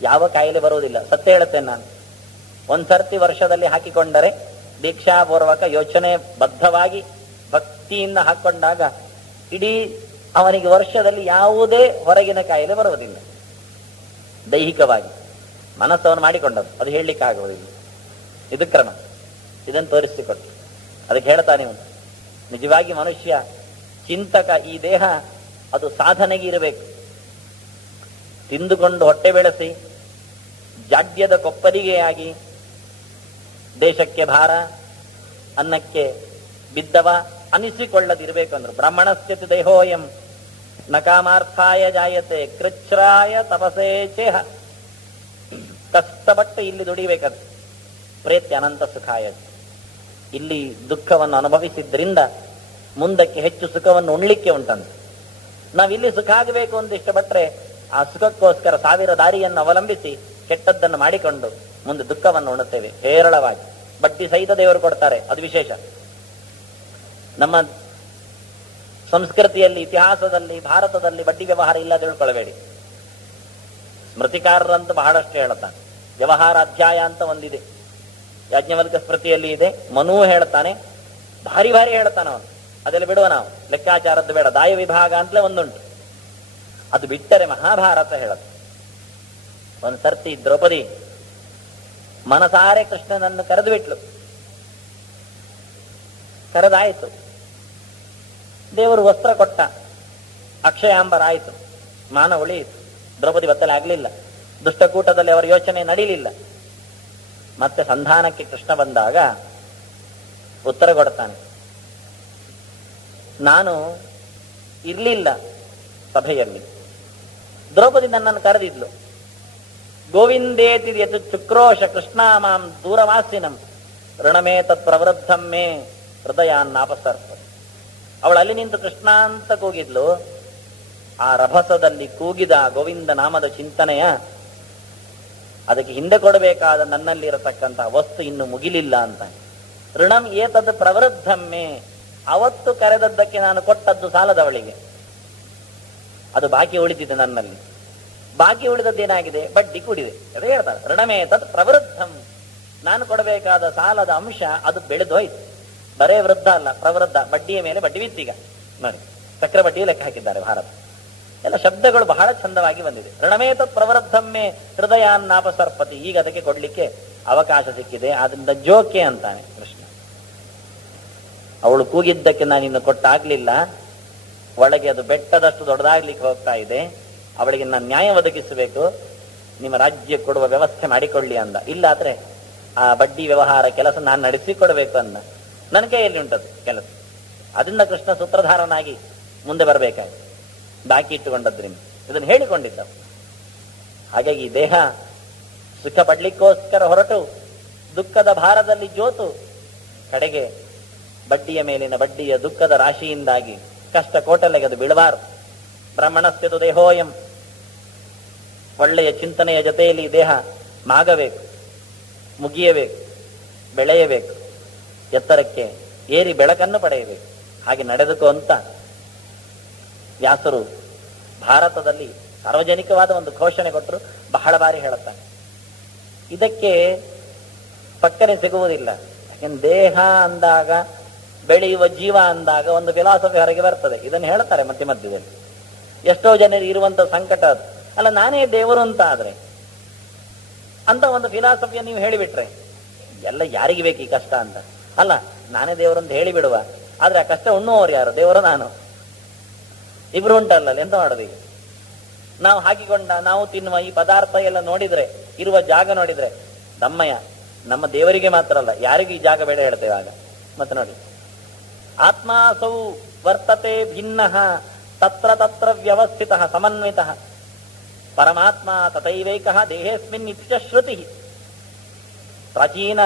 ಯಾವ ಕಾಯಿಲೆ ಬರುವುದಿಲ್ಲ. ಸತ್ಯ ಹೇಳುತ್ತೇನೆ ನಾನು. ಒಂದ್ಸರ್ತಿ ವರ್ಷದಲ್ಲಿ ಹಾಕಿಕೊಂಡರೆ ದೀಕ್ಷಾಪೂರ್ವಕ ಯೋಚನೆ ಬದ್ಧವಾಗಿ ಭಕ್ತಿಯಿಂದ ಹಾಕೊಂಡಾಗ ಇಡೀ ಅವನಿಗೆ ವರ್ಷದಲ್ಲಿ ಯಾವುದೇ ಹೊರಗಿನ ಕಾಯಿಲೆ ಬರುವುದಿಲ್ಲ. ದೈಹಿಕವಾಗಿ ಮನಸ್ಸವನ್ನು ಮಾಡಿಕೊಂಡದ್ದು, ಅದು ಹೇಳಲಿಕ್ಕೆ ಆಗುವುದಿಲ್ಲ. ಇದು ಕ್ರಮ, ಇದನ್ನು ತೋರಿಸಿಕೊಟ್ಟು. ಅದಕ್ಕೆ ಹೇಳ್ತಾನೆ ಇವನು, ನಿಜವಾಗಿ ಮನುಷ್ಯ ಚಿಂತಕ. ಈ ದೇಹ ಅದು ಸಾಧನೆಗೆ ಇರಬೇಕು. ತಿಂದುಕೊಂಡು ಹೊಟ್ಟೆ ಬೆಳೆಸಿ ಜಾಡ್ಯದ ಕೊಪ್ಪರಿಗೆಯಾಗಿ ದೇಶಕ್ಕೆ ಭಾರ, ಅನ್ನಕ್ಕೆ ಬಿದ್ದವ ಅನಿಸಿಕೊಳ್ಳದಿರಬೇಕು ಅಂದ್ರು. ಬ್ರಾಹ್ಮಣಸ್ಥಿತಿ ದೇಹೋಯಂ ನಕಾಮಾರ್ಥಾಯ ಜಾಯತೆ ಕೃಚ್ಛ್ರಾಯ ತಪಸೇ ಚೇಹ. ಕಷ್ಟಪಟ್ಟು ಇಲ್ಲಿ ದುಡಿಬೇಕದು. ಪ್ರೇತ್ಯ ಅನಂತ ಸುಖಾಯ. ಇಲ್ಲಿ ದುಃಖವನ್ನು ಅನುಭವಿಸಿದ್ರಿಂದ ಮುಂದಕ್ಕೆ ಹೆಚ್ಚು ಸುಖವನ್ನು ಉಣ್ಲಿಕ್ಕೆ ಉಂಟಂತೆ. ನಾವಿಲ್ಲಿ ಸುಖ ಆಗಬೇಕು ಅಂತ ಇಷ್ಟಪಟ್ಟರೆ ಆ ಸುಖಕ್ಕೋಸ್ಕರ 1000 ದಾರಿಯನ್ನು ಅವಲಂಬಿಸಿ ಕೆಟ್ಟದ್ದನ್ನು ಮಾಡಿಕೊಂಡು ಮುಂದೆ ದುಃಖವನ್ನು ಉಣ್ಣುತ್ತೇವೆ ಹೇರಳವಾಗಿ. ಬಡ್ಡಿ ಸಹಿತ ದೇವರು ಕೊಡ್ತಾರೆ, ಅದು ವಿಶೇಷ. ನಮ್ಮ ಸಂಸ್ಕೃತಿಯಲ್ಲಿ, ಇತಿಹಾಸದಲ್ಲಿ, ಭಾರತದಲ್ಲಿ ಬಡ್ಡಿ ವ್ಯವಹಾರ ಇಲ್ಲ ತಿಳ್ಕೊಳ್ಬೇಡಿ. ಸ್ಮೃತಿಕಾರರಂತೂ ಬಹಳಷ್ಟು ಹೇಳ್ತಾನೆ. ವ್ಯವಹಾರ ಅಧ್ಯಾಯ ಅಂತ ಒಂದಿದೆ, ಯಾಜ್ಞವಲ್ಕ ಸ್ಮೃತಿಯಲ್ಲಿ ಇದೆ. ಮನು ಹೇಳ್ತಾನೆ, ಭಾರಿ ಭಾರಿ ಹೇಳ್ತಾನೆ ಅವನು. ಅದೆಲ್ಲ ಬಿಡುವ ನಾವು, ಲೆಕ್ಕಾಚಾರದ್ದು ಬೇಡ. ದಾಯ ವಿಭಾಗ ಅಂತಲೇ ಒಂದುಂಟು, ಅದು ಬಿಟ್ಟರೆ ಮಹಾಭಾರತ ಹೇಳುತ್ತೆ. ಒಂದ್ಸರ್ತಿ ದ್ರೌಪದಿ ಮನಸಾರೆ ಕೃಷ್ಣನನ್ನು ಕರೆದು ಬಿಟ್ಲು. ಕರೆದಾಯಿತು, ದೇವರು ವಸ್ತ್ರ ಕೊಟ್ಟ, ಅಕ್ಷಯಾಂಬರ ಆಯಿತು, ಮಾನ ಉಳಿಯಿತು. ದ್ರೌಪದಿ ಬತ್ತಲೆ ಆಗಲಿಲ್ಲ. ದುಷ್ಟಕೂಟದಲ್ಲಿ ಅವರ ಯೋಚನೆ ನಡೀಲಿಲ್ಲ. ಮತ್ತೆ ಸಂಧಾನಕ್ಕೆ ಕೃಷ್ಣ ಬಂದಾಗ ಉತ್ತರ ಕೊಡ್ತಾನೆ, ನಾನು ಇರ್ಲಿಲ್ಲ ಸಭೆಯಲ್ಲಿ, ದ್ರೌಪದಿ ನನ್ನನ್ನು ಕರೆದಿದ್ಲು. ಗೋವಿಂದೇತಿ ಯತ್ ಚುಕ್ರೋಶ ಕೃಷ್ಣ ಮಾಂ ದೂರವಾಸಿನಂ ಋಣಮೇ ತತ್ ಪ್ರವೃದ್ಧಂ ಮೇ ಹೃದಯಾನ್ನಾಪಸರ್ಪ. ಅವಳು ಅಲ್ಲಿ ನಿಂತು ಕೃಷ್ಣ ಅಂತ ಕೂಗಿದ್ಲು. ಆ ರಭಸದಲ್ಲಿ ಕೂಗಿದ ಗೋವಿಂದ ನಾಮದ ಚಿಂತನೆಯ ಅದಕ್ಕೆ ಹಿಂದೆ ಕೊಡಬೇಕಾದ ನನ್ನಲ್ಲಿರತಕ್ಕಂತಹ ವಸ್ತು ಇನ್ನು ಮುಗಿಲಿಲ್ಲ ಅಂತ. ಋಣಂ ಏತದ್ ಪ್ರವೃದ್ಧಮ್ಮೆ, ಅವತ್ತು ಕರೆದದ್ದಕ್ಕೆ ನಾನು ಕೊಟ್ಟದ್ದು ಸಾಲದವಳಿಗೆ, ಅದು ಬಾಕಿ ಉಳಿದಿದೆ ನನ್ನಲ್ಲಿ. ಬಾಕಿ ಉಳಿದದ್ದೇನಾಗಿದೆ? ಬಡ್ಡಿ ಕೂಡಿದೆ. ಅದು ಹೇಳ್ತಾರೆ, ಋಣಮೇ ತತ್ ಪ್ರವೃದ್ಧಂ, ನಾನು ಕೊಡಬೇಕಾದ ಸಾಲದ ಅಂಶ ಅದು ಬೆಳೆದೋಯ್ತು. ಬರೇ ವೃದ್ಧ ಅಲ್ಲ, ಪ್ರವೃದ್ಧ, ಬಡ್ಡಿಯ ಮೇಲೆ ಬಡ್ಡಿ ಬಿತ್ತೀಗ ನೋಡಿ. ಚಕ್ರ ಬಡ್ಡಿಯು ಲೆಕ್ಕ ಹಾಕಿದ್ದಾರೆ ಭಾರತ. ಎಲ್ಲ ಶಬ್ದಗಳು ಬಹಳ ಚಂದವಾಗಿ ಬಂದಿದೆ. ಋಣಮೇ ತತ್ ಪ್ರವೃದ್ಧಮ್ಮೆ ಹೃದಯಾನ್ನಾಪಸರ್ಪತಿ. ಈಗ ಅದಕ್ಕೆ ಕೊಡ್ಲಿಕ್ಕೆ ಅವಕಾಶ ಸಿಕ್ಕಿದೆ, ಆದ್ರಿಂದ ಜೋಕೆ ಅಂತಾನೆ ಕೃಷ್ಣ. ಅವಳು ಕೂಗಿದ್ದಕ್ಕೆ ನಾನು ಇನ್ನು ಕೊಟ್ಟಾಗ್ಲಿಲ್ಲ, ಒಳಗೆ ಅದು ಬೆಟ್ಟದಷ್ಟು ದೊಡ್ಡದಾಗ್ಲಿಕ್ಕೆ ಹೋಗ್ತಾ ಇದೆ, ಅವಳಿಗೆ ನಾನು ನ್ಯಾಯ ಒದಗಿಸಬೇಕು, ನಿಮ್ಮ ರಾಜ್ಯ ಕೊಡುವ ವ್ಯವಸ್ಥೆ ಮಾಡಿಕೊಳ್ಳಿ ಅಂದ. ಇಲ್ಲಾದ್ರೆ ಆ ಬಡ್ಡಿ ವ್ಯವಹಾರ ಕೆಲಸ ನಾನು ನಡೆಸಿಕೊಡ್ಬೇಕು ಅಂದ. ನನ್ನ ಕೈಯಲ್ಲಿ ಉಂಟದು ಕೆಲಸ. ಅದರಿಂದ ಕೃಷ್ಣ ಸೂತ್ರಧಾರನಾಗಿ ಮುಂದೆ ಬರಬೇಕಾಗಿ ಬಾಕಿ ಇಟ್ಟುಕೊಂಡದ್ರಿಂದ ಇದನ್ನು ಹೇಳಿಕೊಂಡಿದ್ದ. ಹಾಗಾಗಿ ಈ ದೇಹ ಸುಖ ಪಡ್ಲಿಕ್ಕೋಸ್ಕರ ಹೊರಟು ದುಃಖದ ಭಾರದಲ್ಲಿ ಜೋತು ಕಡೆಗೆ ಬಡ್ಡಿಯ ಮೇಲಿನ ಬಡ್ಡಿಯ ದುಃಖದ ರಾಶಿಯಿಂದಾಗಿ ಕಷ್ಟ ಕೋಟಲೆಗೆ ಅದು ಬೀಳಬಾರದು. ಬ್ರಾಹ್ಮಣಸ್ಯತು ದೇಹೋಯಂ, ಒಳ್ಳೆಯ ಚಿಂತನೆಯ ಜೊತೆಯಲ್ಲಿ ದೇಹ ಮಾಗಬೇಕು, ಮುಗಿಯಬೇಕು, ಬೆಳೆಯಬೇಕು, ಎತ್ತರಕ್ಕೆ ಏರಿ ಬೆಳಕನ್ನು ಪಡೆಯಬೇಕು. ಹಾಗೆ ನಡೆದುಕೋ ಅಂತ ವ್ಯಾಸರು ಭಾರತದಲ್ಲಿ ಸಾರ್ವಜನಿಕವಾದ ಒಂದು ಘೋಷಣೆ ಕೊಟ್ಟರು. ಬಹಳ ಬಾರಿ ಹೇಳುತ್ತಾನೆ. ಇದಕ್ಕೆ ಪಕ್ಕನೆ ಸಿಗುವುದಿಲ್ಲ. ಯಾಕೆಂದ್ರೆ ದೇಹ ಅಂದಾಗ, ಬೆಳೆಯುವ ಜೀವ ಅಂದಾಗ ಒಂದು ಫಿಲಾಸಫಿ ಹೊರಗೆ ಬರ್ತದೆ. ಇದನ್ನು ಹೇಳ್ತಾರೆ ಮಧ್ಯ ಮಧ್ಯದಲ್ಲಿ. ಎಷ್ಟೋ ಜನರಿಗೆ ಇರುವಂತ ಸಂಕಟ ಅದು. ಅಲ್ಲ, ನಾನೇ ದೇವರು ಅಂತ ಆದ್ರೆ ಅಂತ ಒಂದು ಫಿಲಾಸಫಿಯನ್ನು ನೀವು ಹೇಳಿಬಿಟ್ರೆ ಎಲ್ಲ ಯಾರಿಗೆ ಬೇಕು ಈ ಕಷ್ಟ ಅಂತ? ಅಲ್ಲ, ನಾನೇ ದೇವರು ಅಂತ ಹೇಳಿಬಿಡುವ, ಆದ್ರೆ ಆ ಕಷ್ಟ ಉಣ್ಣುವವರು ಯಾರು? ದೇವರು ನಾನು, ಇಬ್ರು ಉಂಟಲ್ಲ, ಎಂತ ಮಾಡೋದು ಈಗ? ನಾವು ಹಾಕಿಕೊಂಡ, ನಾವು ತಿನ್ನುವ ಈ ಪದಾರ್ಥ ಎಲ್ಲ ನೋಡಿದ್ರೆ, ಇರುವ ಜಾಗ ನೋಡಿದ್ರೆ ದಮ್ಮಯ್ಯ, ನಮ್ಮ ದೇವರಿಗೆ ಮಾತ್ರ ಅಲ್ಲ, ಯಾರಿಗೂ ಈ ಜಾಗ ಬೇಡ ಹೇಳ್ತೇವೆ ಆಗ. ಮತ್ತೆ ನೋಡಿ, ಆತ್ಮಾಸೌ ವರ್ತತೆ ಭಿನ್ನ ತತ್ರ ತತ್ರ ವ್ಯವಸ್ಥಿತ ಸಮನ್ವಿತ ಪರಮಾತ್ಮ ತಥೈವೈಕ ದೇಹೇಸ್ಮಿನ್ ನಿತ್ಯ ಶ್ರುತಿ. ಪ್ರಾಚೀನ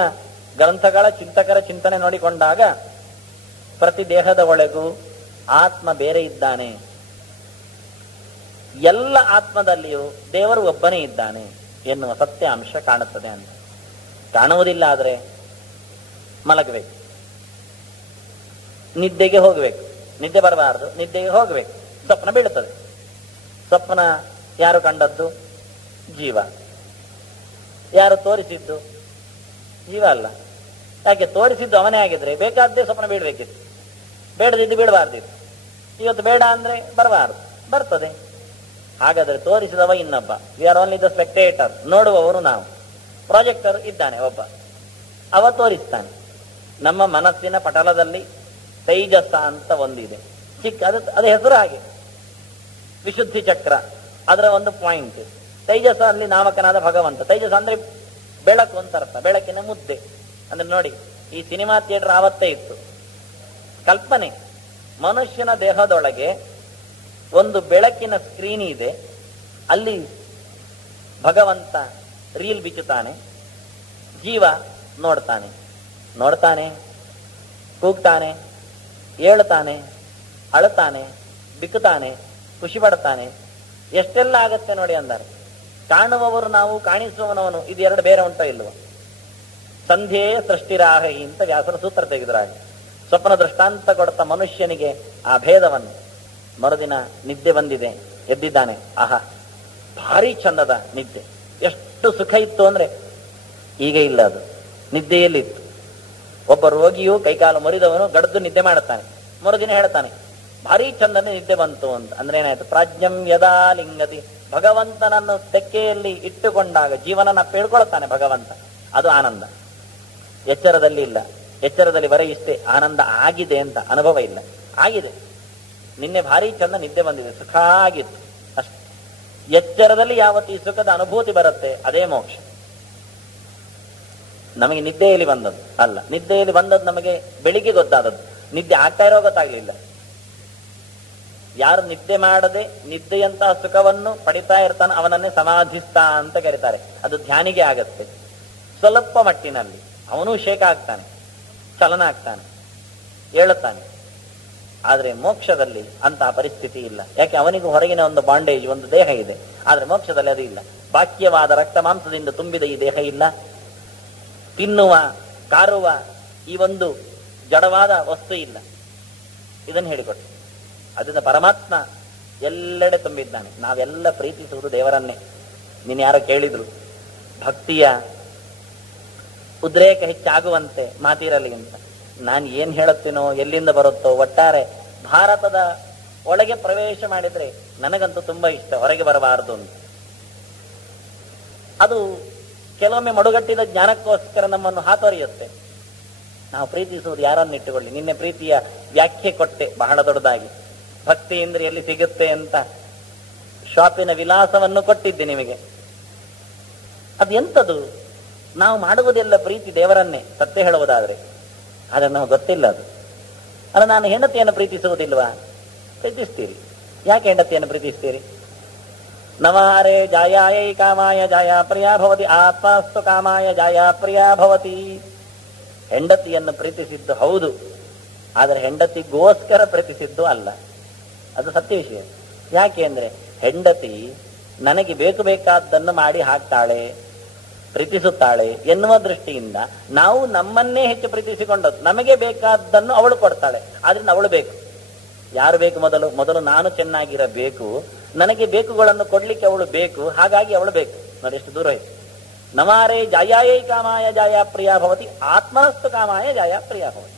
ಗ್ರಂಥಗಳ ಚಿಂತಕರ ಚಿಂತನೆ ನೋಡಿಕೊಂಡಾಗ ಪ್ರತಿ ದೇಹದ ಒಳಗೂ ಆತ್ಮ ಬೇರೆ ಇದ್ದಾನೆ, ಎಲ್ಲ ಆತ್ಮದಲ್ಲಿಯೂ ದೇವರು ಒಬ್ಬನೇ ಇದ್ದಾನೆ ಎನ್ನುವ ಸತ್ಯ ಅಂಶ ಕಾಣುತ್ತದೆ ಅಂತ. ಕಾಣುವುದಿಲ್ಲ ಆದರೆ ಮಲಗಬೇಕು, ನಿದ್ದೆಗೆ ಹೋಗಬೇಕು. ನಿದ್ದೆ ಬರಬಾರದು, ನಿದ್ದೆಗೆ ಹೋಗಬೇಕು. ಸ್ವಪ್ನ ಬೀಳುತ್ತದೆ. ಸ್ವಪ್ನ ಯಾರು ಕಂಡದ್ದು? ಜೀವ. ಯಾರು ತೋರಿಸಿದ್ದು? ಜೀವ ಅಲ್ಲ. ಯಾಕೆ ತೋರಿಸಿದ್ದು ಅವನೇ ಆಗಿದ್ರೆ ಬೇಕಾದ್ದೇ ಸ್ವಪ್ನ ಬೀಳ್ಬೇಕಿತ್ತು, ಬೇಡದಿದ್ದು ಬೀಳಬಾರ್ದಿತ್ತು. ಇವತ್ತು ಬೇಡ ಅಂದ್ರೆ ಬರಬಾರದು, ಬರ್ತದೆ. ಹಾಗಾದ್ರೆ ತೋರಿಸಿದವ ಇನ್ನೊಬ್ಬ. We are only the spectator. ನೋಡುವವರು ನಾವು. ಪ್ರಾಜೆಕ್ಟರ್ ಇದ್ದಾನೆ ಒಬ್ಬ, ಅವ ತೋರಿಸ್ತಾನೆ. ನಮ್ಮ ಮನಸ್ಸಿನ ಪಟಲದಲ್ಲಿ ತೈಜಸ ಅಂತ ಒಂದಿದೆ, ಚಿಕ್ಕ, ಅದು ಹೆಸರು ಹಾಗೆ, ವಿಶುದ್ಧಿ ಚಕ್ರ, ಅದರ ಒಂದು ಪಾಯಿಂಟ್. ತೈಜಸ ಅಲ್ಲಿ ನಾಮಕನಾದ ಭಗವಂತ. ತೈಜಸ ಅಂದ್ರೆ ಬೆಳಕು ಅಂತ ಅರ್ಥ, ಬೆಳಕಿನ ಮುದ್ದೆ. ಅಂದ್ರೆ ನೋಡಿ, ಈ ಸಿನಿಮಾ ಥಿಯೇಟರ್ ಆವತ್ತೇ ಇತ್ತು. ಕಲ್ಪನೆ, ಮನುಷ್ಯನ ದೇಹದೊಳಗೆ ಒಂದು ಬೆಳಕಿನ ಸ್ಕ್ರೀನ್ ಇದೆ, ಅಲ್ಲಿ ಭಗವಂತ ರೀಲ್ ಬಿಚ್ಚುತ್ತಾನೆ, ಜೀವ ನೋಡ್ತಾನೆ, ಕೂಗ್ತಾನೆ, ಏಳುತ್ತಾನೆ, ಅಳುತ್ತಾನೆ, ಬಿಕ್ಕುತ್ತಾನೆ, ಖುಷಿ ಪಡ್ತಾನೆ. ಎಷ್ಟೆಲ್ಲ ಆಗತ್ತೆ ನೋಡಿ ಅಂದಾರೆ. ಕಾಣುವವರು ನಾವು, ಕಾಣಿಸುವವನವನು, ಇದು ಎರಡು ಬೇರೆ ಉಂಟೋ ಇಲ್ವೋ? ಸಂಧ್ಯೆಯ ಸೃಷ್ಟಿರಾಹಿ ಅಂತ ವ್ಯಾಸರ ಸೂತ್ರ ತೆಗೆದ್ರಾಗ ಸ್ವಪ್ನ ದೃಷ್ಟಾಂತ ಕೊಡ್ತಾ ಮನುಷ್ಯನಿಗೆ ಆ ಭೇದವನ್ನು. ಮರುದಿನ ನಿದ್ದೆ ಬಂದಿದೆ, ಎದ್ದಿದ್ದಾನೆ. ಆಹಾ, ಭಾರಿ ಚಂದದ ನಿದ್ದೆ, ಎಷ್ಟು ಸುಖ ಇತ್ತು ಅಂದ್ರೆ ಈಗ ಇಲ್ಲ, ಅದು ನಿದ್ದೆಯಲ್ಲಿತ್ತು. ಒಬ್ಬ ರೋಗಿಯು ಕೈಕಾಲು ಮುರಿದವನು ಗಡ್ದು ನಿದ್ದೆ ಮಾಡುತ್ತಾನೆ. ಮರುದಿನ ಹೇಳ್ತಾನೆ, ಭಾರಿ ಚಂದನೆ ನಿದ್ದೆ ಬಂತು ಅಂತ. ಅಂದ್ರೆ ಏನಾಯ್ತು? ಪ್ರಾಜ್ಞಂ ಯದಾ ಲಿಂಗತಿ, ಭಗವಂತನನ್ನು ತೆಕ್ಕೆಯಲ್ಲಿ ಇಟ್ಟುಕೊಂಡಾಗ ಜೀವನನ ಪೇಳ್ಕೊಳ್ತಾನೆ ಭಗವಂತ. ಅದು ಆನಂದ. ಎಚ್ಚರದಲ್ಲಿ ಇಲ್ಲ. ಎಚ್ಚರದಲ್ಲಿ ಬರೀ ಇಷ್ಟೇ ಆನಂದ ಆಗಿದೆ ಅಂತ ಅನುಭವ ಇಲ್ಲ. ಆಗಿದೆ, ನಿನ್ನೆ ಭಾರಿ ಚಂದ ನಿದ್ದೆ ಬಂದಿದೆ, ಸುಖ ಆಗಿತ್ತು ಅಷ್ಟೆ. ಎಚ್ಚರದಲ್ಲಿ ಯಾವತ್ತು ಈ ಸುಖದ ಅನುಭೂತಿ ಬರುತ್ತೆ, ಅದೇ ಮೋಕ್ಷ. ನಮಗೆ ನಿದ್ದೆಯಲ್ಲಿ ಬಂದದ್ದು ಅಲ್ಲ, ನಿದ್ದೆಯಲ್ಲಿ ಬಂದದ್ದು ನಮಗೆ ಬೆಳಿಗ್ಗೆ ಗೊತ್ತಾದದ್ದು. ನಿದ್ದೆ ಆಗ್ತಾ ಇರೋ ಗೊತ್ತಾಗ್ಲಿಲ್ಲ. ಯಾರು ನಿದ್ದೆ ಮಾಡದೆ ನಿದ್ದೆಯಂತಹ ಸುಖವನ್ನು ಪಡಿತಾ ಇರ್ತಾನೆ ಅವನನ್ನೇ ಸಮಾಧಿಸ್ಥ ಅಂತ ಕರೀತಾರೆ. ಅದು ಧ್ಯಾನಿಗೆ ಆಗತ್ತೆ ಸ್ವಲ್ಪ ಮಟ್ಟಿನಲ್ಲಿ. ಅವನು ಶೇಕ ಆಗ್ತಾನೆ, ಚಲನ ಆಗ್ತಾನೆ, ಹೇಳುತ್ತಾನೆ. ಆದ್ರೆ ಮೋಕ್ಷದಲ್ಲಿ ಅಂತಹ ಪರಿಸ್ಥಿತಿ ಇಲ್ಲ. ಯಾಕೆ? ಅವನಿಗೂ ಹೊರಗಿನ ಒಂದು ಬಾಂಡೇಜ್, ಒಂದು ದೇಹ ಇದೆ. ಆದ್ರೆ ಮೋಕ್ಷದಲ್ಲಿ ಅದು ಇಲ್ಲ. ಬಾಕ್ಯವಾದ ರಕ್ತ ಮಾಂಸದಿಂದ ತುಂಬಿದ ಈ ದೇಹ ಇಲ್ಲ. ತಿನ್ನುವ, ಕಾರುವ ಈ ಒಂದು ಜಡವಾದ ವಸ್ತು ಇಲ್ಲ. ಇದನ್ನು ಹೇಳಿಕೊಟ್ಟು. ಅದರಿಂದ ಪರಮಾತ್ಮ ಎಲ್ಲೆಡೆ ತುಂಬಿದ್ದಾನೆ. ನಾವೆಲ್ಲ ಪ್ರೀತಿಸುವುದು ದೇವರನ್ನೇ. ನೀನು ಯಾರೋ ಕೇಳಿದ್ರು, ಭಕ್ತಿಯ ಉದ್ರೇಕ ಹೆಚ್ಚಾಗುವಂತೆ ಮಾತಿರಲಿ ಅಂತ. ನಾನು ಏನ್ ಹೇಳುತ್ತೀನೋ, ಎಲ್ಲಿಂದ ಬರುತ್ತೋ, ಒಟ್ಟಾರೆ ಭಾರತದ ಒಳಗೆ ಪ್ರವೇಶ ಮಾಡಿದ್ರೆ ನನಗಂತೂ ತುಂಬಾ ಇಷ್ಟ, ಹೊರಗೆ ಬರಬಾರದು ಅಂತ. ಅದು ಕೆಲವೊಮ್ಮೆ ಮಡುಗಟ್ಟಿದ ಜ್ಞಾನಕ್ಕೋಸ್ಕರ ನಮ್ಮನ್ನು ಹಾತೊರೆಯುತ್ತೆ. ನಾವು ಪ್ರೀತಿಸುವುದು ಯಾರನ್ನು ಇಟ್ಟುಕೊಳ್ಳಿ. ನಿನ್ನೆ ಪ್ರೀತಿಯ ವ್ಯಾಖ್ಯೆ ಕೊಟ್ಟೆ ಬಹಳ ದೊಡ್ಡದಾಗಿ. ಭಕ್ತಿ ಇಂದ್ರೆ ಎಲ್ಲಿ ಸಿಗುತ್ತೆ ಅಂತ ಶಾಪಿನ ವಿಲಾಸವನ್ನು ಕೊಟ್ಟಿದ್ದೆ ನಿಮಗೆ. ಅದು ಎಂಥದು? ನಾವು ಮಾಡುವುದೆಲ್ಲ ಪ್ರೀತಿ ದೇವರನ್ನೇ, ಸತ್ಯ ಹೇಳುವುದಾದ್ರೆ. ಆದರೆ ನಾವು ಗೊತ್ತಿಲ್ಲ ಅದು. ಅಲ್ಲ, ನಾನು ಹೆಂಡತಿಯನ್ನು ಪ್ರೀತಿಸುವುದಿಲ್ವಾ? ಪ್ರೀತಿಸ್ತೀರಿ. ಯಾಕೆ ಹೆಂಡತಿಯನ್ನು ಪ್ರೀತಿಸ್ತೀರಿ? ನವಾರೆ ಜಾಯಾಯೈ ಕಾಮಾಯ ಜಾಯ ಪ್ರಿಯಾ ಭವತಿ ಆತ್ಮಸ್ತು ಕಾಮಾಯ ಜಾಯ ಪ್ರಿಯಾ ಭವತಿ. ಹೆಂಡತಿಯನ್ನು ಪ್ರೀತಿಸಿದ್ದು ಹೌದು, ಆದರೆ ಹೆಂಡತಿಗೋಸ್ಕರ ಪ್ರೀತಿಸಿದ್ದು ಅಲ್ಲ. ಅದು ಸತ್ಯ ವಿಷಯ. ಯಾಕೆ ಅಂದ್ರೆ ಹೆಂಡತಿ ನನಗೆ ಬೇಕು ಬೇಕಾದ್ದನ್ನು ಮಾಡಿ ಹಾಕ್ತಾಳೆ, ಪ್ರೀತಿಸುತ್ತಾಳೆ ಎನ್ನುವ ದೃಷ್ಟಿಯಿಂದ ನಾವು ನಮ್ಮನ್ನೇ ಹೆಚ್ಚು ಪ್ರೀತಿಸಿಕೊಂಡದ್ದು. ನಮಗೆ ಬೇಕಾದ್ದನ್ನು ಅವಳು ಕೊಡ್ತಾಳೆ, ಆದ್ರಿಂದ ಅವಳು ಬೇಕು. ಯಾರು ಬೇಕು? ಮೊದಲು ನಾನು ಚೆನ್ನಾಗಿರಬೇಕು, ನನಗೆ ಬೇಕುಗಳನ್ನು ಕೊಡ್ಲಿಕ್ಕೆ ಅವಳು ಬೇಕು, ಹಾಗಾಗಿ ಅವಳು ಬೇಕು. ನೋಡಿ ಎಷ್ಟು ದೂರ ಹೋಯ್ತು. ನಮಾರೇ ಜಾಯಾಯೈ ಕಾಮಾಯ ಜಾಯ ಪ್ರಿಯಾ ಭವತಿ ಆತ್ಮನಸ್ತು ಕಾಮಾಯ ಜಾಯ ಪ್ರಿಯಾ ಭವತಿ.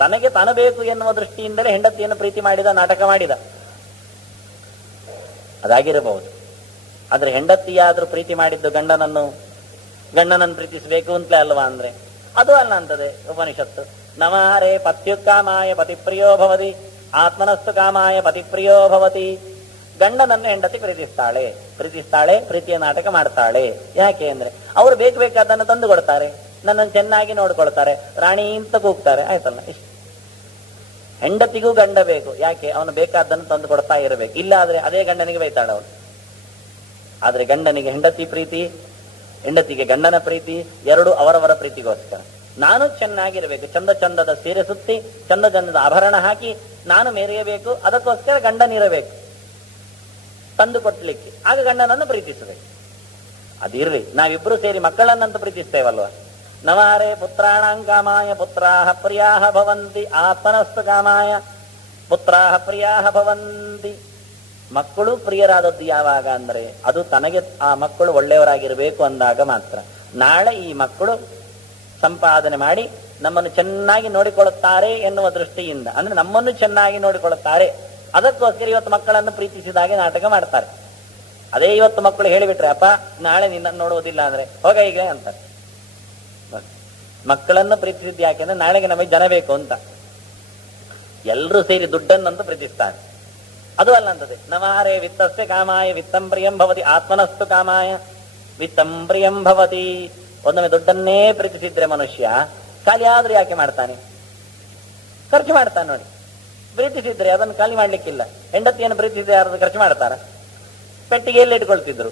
ತನಗೆ ತಾನು ಬೇಕು ಎನ್ನುವ ದೃಷ್ಟಿಯಿಂದಲೇ ಹೆಂಡತಿಯನ್ನು ಪ್ರೀತಿ ಮಾಡಿದ, ನಾಟಕ ಮಾಡಿದ, ಅದಾಗಿರಬಹುದು. ಆದ್ರೆ ಹೆಂಡತಿಯಾದ್ರೂ ಪ್ರೀತಿ ಮಾಡಿದ್ದು ಗಂಡನನ್ನು ಪ್ರೀತಿಸಬೇಕು ಅಂತಲೇ ಅಲ್ವಾ? ಅಂದ್ರೆ ಅದು ಅಲ್ಲ ಅಂತದೆ ಉಪನಿಷತ್ತು. ನಮಾರೇ ಪತ್ಯುಕ್ಕಾಮಾಯ ಪತಿಪ್ರಿಯೋ ಭವತಿ ಆತ್ಮನಸ್ತು ಕಾಮಾಯ ಪತಿಪ್ರಿಯೋ ಭವತಿ. ಗಂಡನನ್ನು ಹೆಂಡತಿ ಪ್ರೀತಿಸ್ತಾಳೆ, ಪ್ರೀತಿಯ ನಾಟಕ ಮಾಡ್ತಾಳೆ. ಯಾಕೆ ಅಂದ್ರೆ ಅವರು ಬೇಕಾದನ್ನು ತಂದು ಕೊಡ್ತಾರೆ, ನನ್ನನ್ನು ಚೆನ್ನಾಗಿ ನೋಡ್ಕೊಳ್ತಾರೆ, ರಾಣಿ ಅಂತ ಕೂಗ್ತಾರೆ, ಆಯ್ತಲ್ಲ ಇಷ್ಟು. ಹೆಂಡತಿಗೂ ಗಂಡ ಬೇಕು. ಯಾಕೆ? ಅವನು ಬೇಕಾದ್ದನ್ನು ತಂದು ಕೊಡ್ತಾ ಇರಬೇಕು. ಇಲ್ಲ ಆದ್ರೆ ಅದೇ ಗಂಡನಿಗೆ ಬೈತಾಳೆ ಅವಳು. ಆದ್ರೆ ಗಂಡನಿಗೆ ಹೆಂಡತಿ ಪ್ರೀತಿ, ಹೆಂಡತಿಗೆ ಗಂಡನ ಪ್ರೀತಿ, ಎರಡು ಅವರವರ ಪ್ರೀತಿಗೋಸ್ಕರ. ನಾನು ಚೆನ್ನಾಗಿರ್ಬೇಕು, ಚಂದದ ಸೀರೆ ಸುತ್ತಿ ಚಂದದ ಆಭರಣ ಹಾಕಿ ನಾನು ಮೆರೆಯಬೇಕು, ಅದಕ್ಕೋಸ್ಕರ ಗಂಡನಿರಬೇಕು ತಂದು ಕೊಡ್ಲಿಕ್ಕೆ. ಆಗ ಗಂಡನನ್ನು ಪ್ರೀತಿಸಬೇಕು. ಅದಿರ್ಲಿ, ನಾವಿಬ್ರು ಸೇರಿ ಮಕ್ಕಳನ್ನಂತ ಪ್ರೀತಿಸ್ತೇವಲ್ವ. ನವಾರೇ ಪುತ್ರಾಣಾಂ ಕಾಮಾಯ ಪುತ್ರಾಹ ಪ್ರಿಯಾಹ ಭವಂತಿ ಆತ್ಮನಸ್ತು ಕಾಮಾಯ ಪುತ್ರಾಹ ಪ್ರಿಯಾಹ ಭವಂತಿ. ಮಕ್ಕಳು ಪ್ರಿಯರಾದದ್ದು ಯಾವಾಗ ಅಂದ್ರೆ ಅದು ತನಗೆ ಆ ಮಕ್ಕಳು ಒಳ್ಳೆಯವರಾಗಿರಬೇಕು ಅಂದಾಗ ಮಾತ್ರ. ನಾಳೆ ಈ ಮಕ್ಕಳು ಸಂಪಾದನೆ ಮಾಡಿ ನಮ್ಮನ್ನು ಚೆನ್ನಾಗಿ ನೋಡಿಕೊಳ್ಳುತ್ತಾರೆ ಎನ್ನುವ ದೃಷ್ಟಿಯಿಂದ, ಅಂದ್ರೆ ನಮ್ಮನ್ನು ಚೆನ್ನಾಗಿ ನೋಡಿಕೊಳ್ಳುತ್ತಾರೆ, ಅದಕ್ಕೋಸ್ಕರ ಇವತ್ತು ಮಕ್ಕಳನ್ನು ಪ್ರೀತಿಸಿದಾಗೆ ನಾಟಕ ಮಾಡ್ತಾರೆ. ಅದೇ ಇವತ್ತು ಮಕ್ಕಳು ಹೇಳಿಬಿಟ್ರೆ, ಅಪ್ಪ ನಾಳೆ ನಿನ್ನನ್ನು ನೋಡುವುದಿಲ್ಲ ಅಂದ್ರೆ ಹೋಗ ಈಗ ಅಂತಾರೆ. ಮಕ್ಕಳನ್ನು ಪ್ರೀತಿಸಿದ್ದು ಯಾಕೆಂದ್ರೆ ನಾಳೆಗೆ ನಮಗೆ ಜನ ಬೇಕು ಅಂತ. ಎಲ್ಲರೂ ಸೇರಿ ದುಡ್ಡನ್ನಂತೂ ಪ್ರೀತಿಸ್ತಾರೆ. ಅದು ಅಲ್ಲ ಅಂತದೆ. ನವಾರೇ ವಿತ್ತಸ್ಯ ಕಾಮಾಯ ವಿತ್ತಂ ಪ್ರಿಯಂ ಭವತಿ ಆತ್ಮನಸ್ತು ಕಾಮಾಯ ವಿತ್ತಂ ಪ್ರಿಯಂ ಭವತಿ. ಒಂದೊಮ್ಮೆ ದುಡ್ಡನ್ನೇ ಪ್ರೀತಿಸಿದ್ರೆ ಮನುಷ್ಯ ಖಾಲಿ ಆದ್ರೂ ಯಾಕೆ ಮಾಡ್ತಾನೆ? ಖರ್ಚು ಮಾಡ್ತಾನೆ. ನೋಡಿ, ಪ್ರೀತಿಸಿದ್ರೆ ಅದನ್ನು ಖಾಲಿ ಮಾಡ್ಲಿಕ್ಕಿಲ್ಲ. ಹೆಂಡತಿಯನ್ನು ಪ್ರೀತಿಸಿದ್ರೆ ಯಾರಾದ್ರೂ ಖರ್ಚು ಮಾಡ್ತಾರ? ಪೆಟ್ಟಿಗೆಯಲ್ಲಿ ಇಟ್ಕೊಳ್ತಿದ್ರು.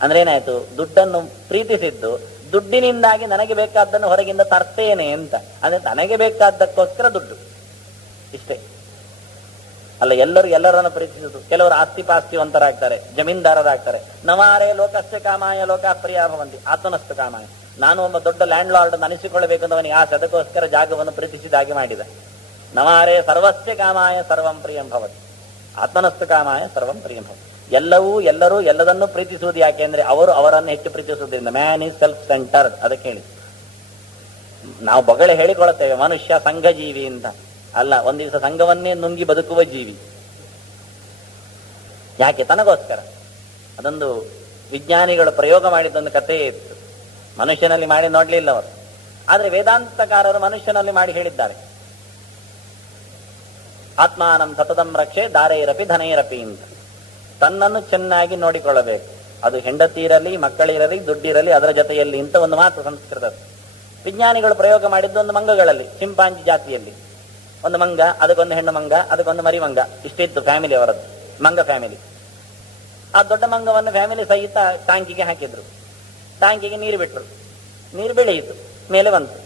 ಅಂದ್ರೆ ಏನಾಯ್ತು? ದುಡ್ಡನ್ನು ಪ್ರೀತಿಸಿದ್ದು ದುಡ್ಡಿನಿಂದಾಗಿ ನನಗೆ ಬೇಕಾದ್ದನ್ನು ಹೊರಗಿಂದ ತರ್ತೇನೆ ಅಂತ. ಅಂದ್ರೆ ತನಗೆ ಬೇಕಾದ್ದಕ್ಕೋಸ್ಕರ ದುಡ್ಡು, ಇಷ್ಟೇ ಅಲ್ಲ. ಎಲ್ಲರನ್ನು ಪ್ರೀತಿಸುದು. ಕೆಲವರು ಆಸ್ತಿ ಪಾಸ್ತಿವಂತರಾಗ್ತಾರೆ, ಜಮೀನ್ದಾರರಾಗ್ತಾರೆ. ನವಾರೇ ಲೋಕಸ್ಯ ಕಾಮಾಯ ಲೋಕ ಪ್ರಿಯ ಭವಂತಿ ಆತ್ಮನಸ್ತು ಕಾಮಾಯ. ನಾನು ಒಬ್ಬ ದೊಡ್ಡ ಲ್ಯಾಂಡ್ ಲಾರ್ಡ್ ಅನಿಸಿಕೊಳ್ಳಬೇಕಂತ ಅವನಿಗೆ ಆಸೆ, ಅದಕ್ಕೋಸ್ಕರ ಜಾಗವನ್ನು ಪ್ರೀತಿಸಿದಾಗಿ ಮಾಡಿದ. ನವಾರೇ ಸರ್ವಸ್ಯ ಕಾಮಾಯ ಸರ್ವಂ ಪ್ರಿಯಂ ಭವತಿ ಆತ್ಮನಸ್ತು ಕಾಮಾಯ ಸರ್ವಂ ಪ್ರಿಯಂ ಭವತಿ. ಎಲ್ಲರೂ ಎಲ್ಲದನ್ನೂ ಪ್ರೀತಿಸುವುದು ಯಾಕೆ ಅಂದ್ರೆ ಅವರು ಅವರನ್ನು ಹೆಚ್ಚು ಪ್ರೀತಿಸುವುದರಿಂದ. Man is self centred. ಅದಕ್ಕೆ ಹೇಳಿ ನಾವು ಬೊಗಳೆ ಹೇಳಿಕೊಳ್ಳುತ್ತೇವೆ ಮನುಷ್ಯ ಸಂಘ ಜೀವಿ ಅಂತ. ಅಲ್ಲ, ಒಂದ್ ದಿವಸ ಸಂಘವನ್ನೇ ನುಂಗಿ ಬದುಕುವ ಜೀವಿ. ಯಾಕೆ? ತನಗೋಸ್ಕರ. ಅದೊಂದು ವಿಜ್ಞಾನಿಗಳು ಪ್ರಯೋಗ ಮಾಡಿದ್ದೊಂದು ಕಥೆಯೇ ಇತ್ತು. ಮನುಷ್ಯನಲ್ಲಿ ಮಾಡಿ ನೋಡ್ಲಿಲ್ಲ ಅವರು, ಆದ್ರೆ ವೇದಾಂತಕಾರರು ಮನುಷ್ಯನಲ್ಲಿ ಮಾಡಿ ಹೇಳಿದ್ದಾರೆ. ಆತ್ಮಾನಂ ಸತತಂ ರಕ್ಷೆ ದಾರೈರಪಿ ಧನೈರಪಿ ಅಂತ. ತನ್ನನ್ನು ಚೆನ್ನಾಗಿ ನೋಡಿಕೊಳ್ಳಬೇಕು. ಅದು ಹೆಂಡತಿ ಇರಲಿ, ಮಕ್ಕಳಿರಲಿ, ದುಡ್ಡಿರಲಿ, ಅದರ ಜೊತೆಯಲ್ಲಿ ಅಂತ ಒಂದು ಮಾತು ಸಂಸ್ಕೃತ. ವಿಜ್ಞಾನಿಗಳು ಪ್ರಯೋಗ ಮಾಡಿದ್ದು ಒಂದು ಮಂಗಗಳಲ್ಲಿ, ಚಿಂಪಾಂಜಿ ಜಾತಿಯಲ್ಲಿ ಒಂದು ಮಂಗ, ಅದಕ್ಕೊಂದು ಹೆಣ್ಣು ಮಂಗ, ಅದಕ್ಕೊಂದು ಮರಿ ಮಂಗ, ಇಷ್ಟಿತ್ತು ಫ್ಯಾಮಿಲಿ ಅವರದ್ದು, ಮಂಗ ಫ್ಯಾಮಿಲಿ. ಆ ದೊಡ್ಡ ಮಂಗವನ್ನು ಫ್ಯಾಮಿಲಿ ಸಹಿತ ಟ್ಯಾಂಕಿಗೆ ಹಾಕಿದ್ರು. ಟ್ಯಾಂಕಿಗೆ ನೀರು ಬಿಟ್ರು, ನೀರು ಬೆಳೆಯಿತು, ಮೇಲೆ ಬಂತು.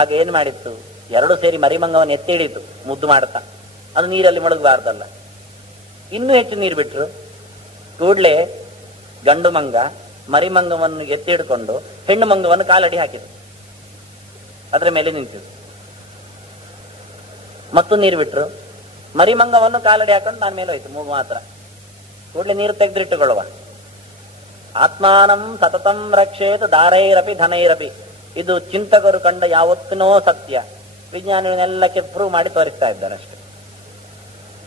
ಆಗ ಏನ್ ಮಾಡಿತ್ತು? ಎರಡು ಸೇರಿ ಮರಿಮಂಗವನ್ನು ಎತ್ತಿ ಹಿಡಿಯಿತು, ಮುದ್ದು ಮಾಡುತ್ತಾ. ಅದು ನೀರಲ್ಲಿ ಮುಳುಗಬಾರ್ದಲ್ಲ. ಇನ್ನೂ ಹೆಚ್ಚು ನೀರು ಬಿಟ್ರು. ಕೂಡ್ಲೆ ಗಂಡು ಮಂಗ ಮರಿಮಂಗವನ್ನು ಎತ್ತಿ ಹಿಡ್ಕೊಂಡು ಹೆಣ್ಣು ಮಂಗವನ್ನು ಕಾಲಡಿ ಹಾಕಿತು, ಅದರ ಮೇಲೆ ನಿಂತಿತು. ಮತ್ತು ನೀರು ಬಿಟ್ರು. ಮರಿಮಂಗವನ್ನು ಕಾಲಡಿ ಹಾಕೊಂಡು ನಾನು ಮೇಲೆ ಹೋಯ್ತು, ಮೂಗು ಮಾತ್ರ. ಕೂಡಲೇ ನೀರು ತೆಗೆದಿಟ್ಟುಕೊಳ್ಳುವ. ಆತ್ಮಾನಂ ಸತತಂ ರಕ್ಷೇತ್ ದಾರೈರಪಿ ಧನೈರಪಿ. ಇದು ಚಿಂತಕರು ಕಂಡ ಯಾವತ್ತೂ ಸತ್ಯ. ವಿಜ್ಞಾನಿಗಳನ್ನೆಲ್ಲಕ್ಕೆ ಪ್ರೂವ್ ಮಾಡಿ ತೋರಿಸ್ತಾ ಇದ್ದಾರೆ ಅಷ್ಟೇ.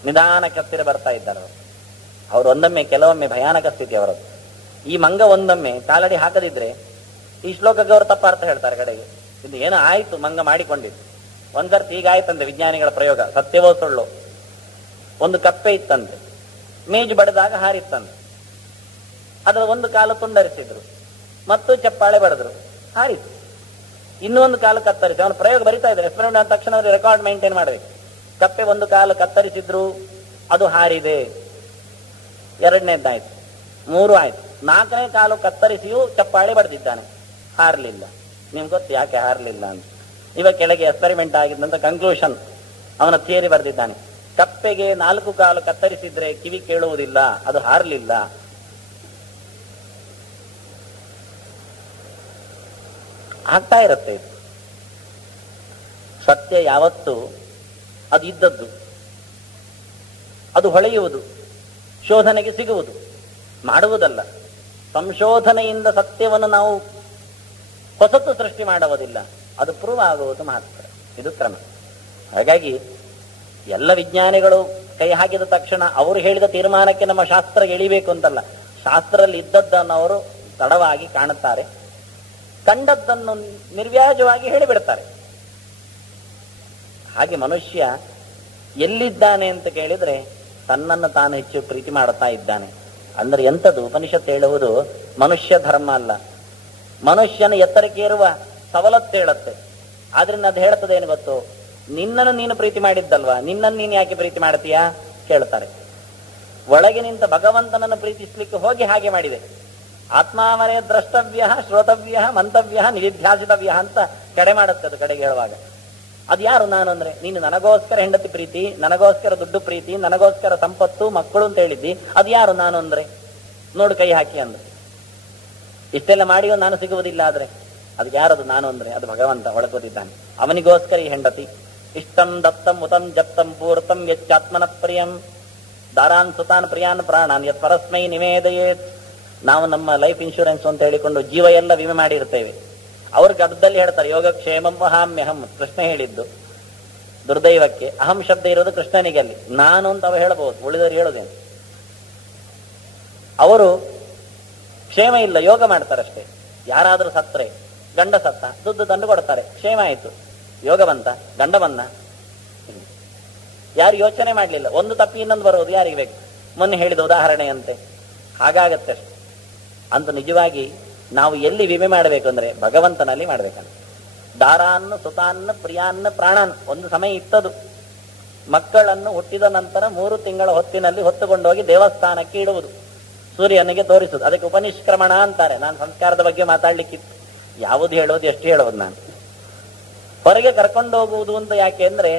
ನಿಧಾನಕ್ಕೆ ಹತ್ತಿರ ಬರ್ತಾ ಇದ್ದಾರೆ ಅವರು. ಒಂದೊಮ್ಮೆ ಕೆಲವೊಮ್ಮೆ ಭಯಾನಕ ಸ್ಥಿತಿ ಅವರದ್ದು. ಈ ಮಂಗ ಒಂದೊಮ್ಮೆ ಕಾಲಡಿ ಹಾಕದಿದ್ರೆ ಈ ಶ್ಲೋಕಕ್ಕೆ ಅವರು ತಪ್ಪ ಅರ್ಥ ಹೇಳ್ತಾರೆ ಕಡೆಗೆ. ಇದು ಏನೋ ಆಯ್ತು, ಮಂಗ ಮಾಡಿಕೊಂಡಿದ್ದು. ಒಂದ್ಸರ್ತಿ ಹೀಗಾಯ್ತಂತೆ ವಿಜ್ಞಾನಿಗಳ ಪ್ರಯೋಗ, ಸತ್ಯವೋ ಸುಳ್ಳು. ಒಂದು ಕಪ್ಪೆ ಇತ್ತಂತೆ, ಮೇಜು ಬಡಿದಾಗ ಹಾರಿತ್ತಂತೆ. ಅದರ ಒಂದು ಕಾಲು ತುಂಡರಿಸಿದ್ರು ಮತ್ತು ಚಪ್ಪಾಳೆ ಬಡಿದ್ರು, ಹಾರಿತ್ತು. ಇನ್ನೊಂದು ಕಾಲು ಕತ್ತರಿಸಿ, ಅವನು ಪ್ರಯೋಗ ಬರಿತಾ ಇದ್ದಾರೆ, ಎಕ್ಸ್ಪೆರಿಮೆಂಟ್ ಆದ ತಕ್ಷಣ ಅವರು ರೆಕಾರ್ಡ್ ಮೇಂಟೈನ್ ಮಾಡಬೇಕು. ಕಪ್ಪೆ ಒಂದು ಕಾಲು ಕತ್ತರಿಸಿದ್ರು, ಅದು ಹಾರಿದೆ. ಎರಡನೇದ್ದಾಯ್ತು, 3 ಆಯ್ತು. 4ನೇ ಕಾಲು ಕತ್ತರಿಸಿಯೂ ಚಪ್ಪಾಳೆ ಬಡ್ದಿದ್ದಾನೆ, ಹಾರಲಿಲ್ಲ. ನಿಮ್ಗೆ ಗೊತ್ತು ಯಾಕೆ ಹಾರಲಿಲ್ಲ ಅಂತ. ಇವಾಗ ಕೆಳಗೆ ಎಕ್ಸ್ಪೆರಿಮೆಂಟ್ ಆಗಿದ್ದಂತ ಕನ್ಕ್ಲೂಷನ್ ಅವನ ಥಿಯರಿ ಬರೆದಿದ್ದಾನೆ. ಕಪ್ಪೆಗೆ 4 ಕಾಲು ಕತ್ತರಿಸಿದ್ರೆ ಕಿವಿ ಕೇಳುವುದಿಲ್ಲ, ಅದು ಹಾರಲಿಲ್ಲ. ಆಗ್ತಾ ಇರುತ್ತೆ ಇದು. ಸತ್ಯ ಯಾವತ್ತು ಅದು ಇದ್ದದ್ದು, ಅದು ಹೊಳೆಯುವುದು, ಶೋಧನೆಗೆ ಸಿಗುವುದು, ಮಾಡುವುದಲ್ಲ. ಸಂಶೋಧನೆಯಿಂದ ಸತ್ಯವನ್ನು ನಾವು ಹೊಸತು ಸೃಷ್ಟಿ ಮಾಡುವುದಿಲ್ಲ, ಅದು ಪ್ರೂವ್ ಆಗುವುದು ಮಾತ್ರ. ಇದು ಕ್ರಮ. ಹಾಗಾಗಿ ಎಲ್ಲ ವಿಜ್ಞಾನಿಗಳು ಕೈ ಹಾಕಿದ ತಕ್ಷಣ ಅವರು ಹೇಳಿದ ತೀರ್ಮಾನಕ್ಕೆ ನಮ್ಮ ಶಾಸ್ತ್ರ ಎಳಿಬೇಕು ಅಂತಲ್ಲ. ಶಾಸ್ತ್ರದಲ್ಲಿ ಇದ್ದದ್ದನ್ನು ಅವರು ತಡವಾಗಿ ಕಾಣುತ್ತಾರೆ, ಕಂಡದ್ದನ್ನು ನಿರ್ವ್ಯಾಜವಾಗಿ ಹೇಳಿಬಿಡ್ತಾರೆ. ಹಾಗೆ ಮನುಷ್ಯ ಎಲ್ಲಿದ್ದಾನೆ ಅಂತ ಕೇಳಿದ್ರೆ ತನ್ನನ್ನು ತಾನು ಹೆಚ್ಚು ಪ್ರೀತಿ ಮಾಡುತ್ತಾ ಇದ್ದಾನೆ. ಅಂದ್ರೆ ಎಂಥದ್ದು ಉಪನಿಷತ್ತು ಹೇಳುವುದು ಮನುಷ್ಯ ಧರ್ಮ ಅಲ್ಲ, ಮನುಷ್ಯನ ಎತ್ತರಕ್ಕೆ ಇರುವ ಸವಲತ್ತು ಹೇಳುತ್ತೆ. ಆದ್ರಿಂದ ಅದು ಹೇಳ್ತದೆ ಏನು ಗೊತ್ತು, ನಿನ್ನನ್ನು ನೀನು ಪ್ರೀತಿ ಮಾಡಿದ್ದಲ್ವಾ, ನಿನ್ನನ್ನು ನೀನು ಯಾಕೆ ಪ್ರೀತಿ ಮಾಡ್ತೀಯಾ ಕೇಳ್ತಾರೆ. ಒಳಗೆ ನಿಂತ ಭಗವಂತನನ್ನು ಪ್ರೀತಿಸ್ಲಿಕ್ಕೆ ಹೋಗಿ ಹಾಗೆ ಮಾಡಿದೆ. ಆತ್ಮಾವರೇ ದ್ರಷ್ಟವ್ಯ ಶ್ರೋತವ್ಯ ಮಂತವ್ಯ ನಿಧಿಧ್ಯಾಸಿತವ್ಯ ಅಂತ ಕಡೆ ಮಾಡುತ್ತೆ. ಅದು ಕಡೆಗೆ ಹೇಳುವಾಗ ಅದು ಯಾರು ನಾನು ಅಂದ್ರೆ, ನೀನು ನನಗೋಸ್ಕರ ಹೆಂಡತಿ ಪ್ರೀತಿ, ನನಗೋಸ್ಕರ ದುಡ್ಡು ಪ್ರೀತಿ, ನನಗೋಸ್ಕರ ಸಂಪತ್ತು ಮಕ್ಕಳು ಅಂತ ಹೇಳಿದ್ದಿ, ಅದು ಯಾರು ನಾನು ಅಂದ್ರೆ ನೋಡು ಕೈ ಹಾಕಿ ಅಂದ್ರೆ. ಇಷ್ಟೆಲ್ಲ ಮಾಡಿಯೋ ನಾನು ಸಿಗುವುದಿಲ್ಲ, ಆದ್ರೆ ಅದಕ್ಕೆ ಯಾರದು ನಾನು ಅಂದ್ರೆ ಅದು ಭಗವಂತ ಒಳಗೋದಿದ್ದಾನೆ. ಅವನಿಗೋಸ್ಕರ ಈ ಹೆಂಡತಿ. ಇಷ್ಟಂ ದತ್ತಂ ಉತಂ ಜಪ್ತಂ ಪೂರ್ತಂ ಯಚ್ಚಾತ್ಮನ ಪ್ರಿಯಂ ದಾರಾನ್ ಸುತಾನ್ ಪ್ರಿಯಾನ್ ಪ್ರಾಣಾನ್ ಯತ್ ಪರಸ್ಮೈ ನಿವೇದಯೇತ್. ನಾವು ನಮ್ಮ ಲೈಫ್ ಇನ್ಶೂರೆನ್ಸ್ ಅಂತ ಹೇಳಿಕೊಂಡು ಜೀವ ಎಲ್ಲ ವಿಮೆ ಮಾಡಿರ್ತೇವೆ. ಅವ್ರ ಗರ್ಭದಲ್ಲಿ ಹೇಳ್ತಾರೆ ಯೋಗಕ್ಷೇಮಂ ವಹಾಮ್ಯಹಂ, ಕೃಷ್ಣ ಹೇಳಿದ್ದು. ದುರ್ದೈವಕ್ಕೆ ಅಹಂ ಶಬ್ದ ಇರೋದು ಕೃಷ್ಣನಿಗೆ, ಅಲ್ಲಿ ನಾನು ಅಂತ ಅವ ಹೇಳಬಹುದು, ಉಳಿದವರು ಹೇಳೋದೇನು. ಅವರು ಕ್ಷೇಮ ಇಲ್ಲ, ಯೋಗ ಮಾಡ್ತಾರಷ್ಟೇ. ಯಾರಾದ್ರೂ ಸತ್ರೆ, ಗಂಡ ಸತ್ತ, ದುಡ್ಡು ದಂಡು ಕೊಡ್ತಾರೆ, ಕ್ಷೇಮ ಆಯ್ತು. ಯೋಗ ಬಂತ, ಗಂಡ ಬಂದ, ಯಾರು ಯೋಚನೆ ಮಾಡಲಿಲ್ಲ. ಒಂದು ತಪ್ಪಿ ಇನ್ನೊಂದು ಬರೋದು ಯಾರಿಗೆ ಬೇಕು? ಮೊನ್ನೆ ಹೇಳಿದ ಉದಾಹರಣೆಯಂತೆ ಹಾಗಾಗತ್ತೆ ಅಷ್ಟೆ. ಅಂತ ನಿಜವಾಗಿ ನಾವು ಎಲ್ಲಿ ವಿಮೆ ಮಾಡಬೇಕು ಅಂದ್ರೆ ಭಗವಂತನಲ್ಲಿ ಮಾಡಬೇಕಂತ. ದಾರಾನ್ನು ಸುತಾನ್ನು ಪ್ರಿಯಾನ್ನ ಪ್ರಾಣಾನ್. ಒಂದು ಸಮಯ ಇತ್ತದು, ಮಕ್ಕಳನ್ನು ಹುಟ್ಟಿದ ನಂತರ 3 ತಿಂಗಳ ಹೊತ್ತಿನಲ್ಲಿ ಹೊತ್ತುಕೊಂಡೋಗಿ ದೇವಸ್ಥಾನಕ್ಕೆ ಇಡುವುದು, ಸೂರ್ಯನಿಗೆ ತೋರಿಸುವುದು. ಅದಕ್ಕೆ ಉಪನಿಷ್ಕ್ರಮಣ ಅಂತಾರೆ. ನಾನು ಸಂಸ್ಕಾರದ ಬಗ್ಗೆ ಮಾತಾಡ್ಲಿಕ್ಕಿತ್ತು, ಯಾವುದು ಹೇಳೋದು ಎಷ್ಟು ಹೇಳೋದು. ನಾನು ಹೊರಗೆ ಕರ್ಕೊಂಡು ಹೋಗುವುದು ಅಂತ ಯಾಕೆ ಅಂದ್ರೆ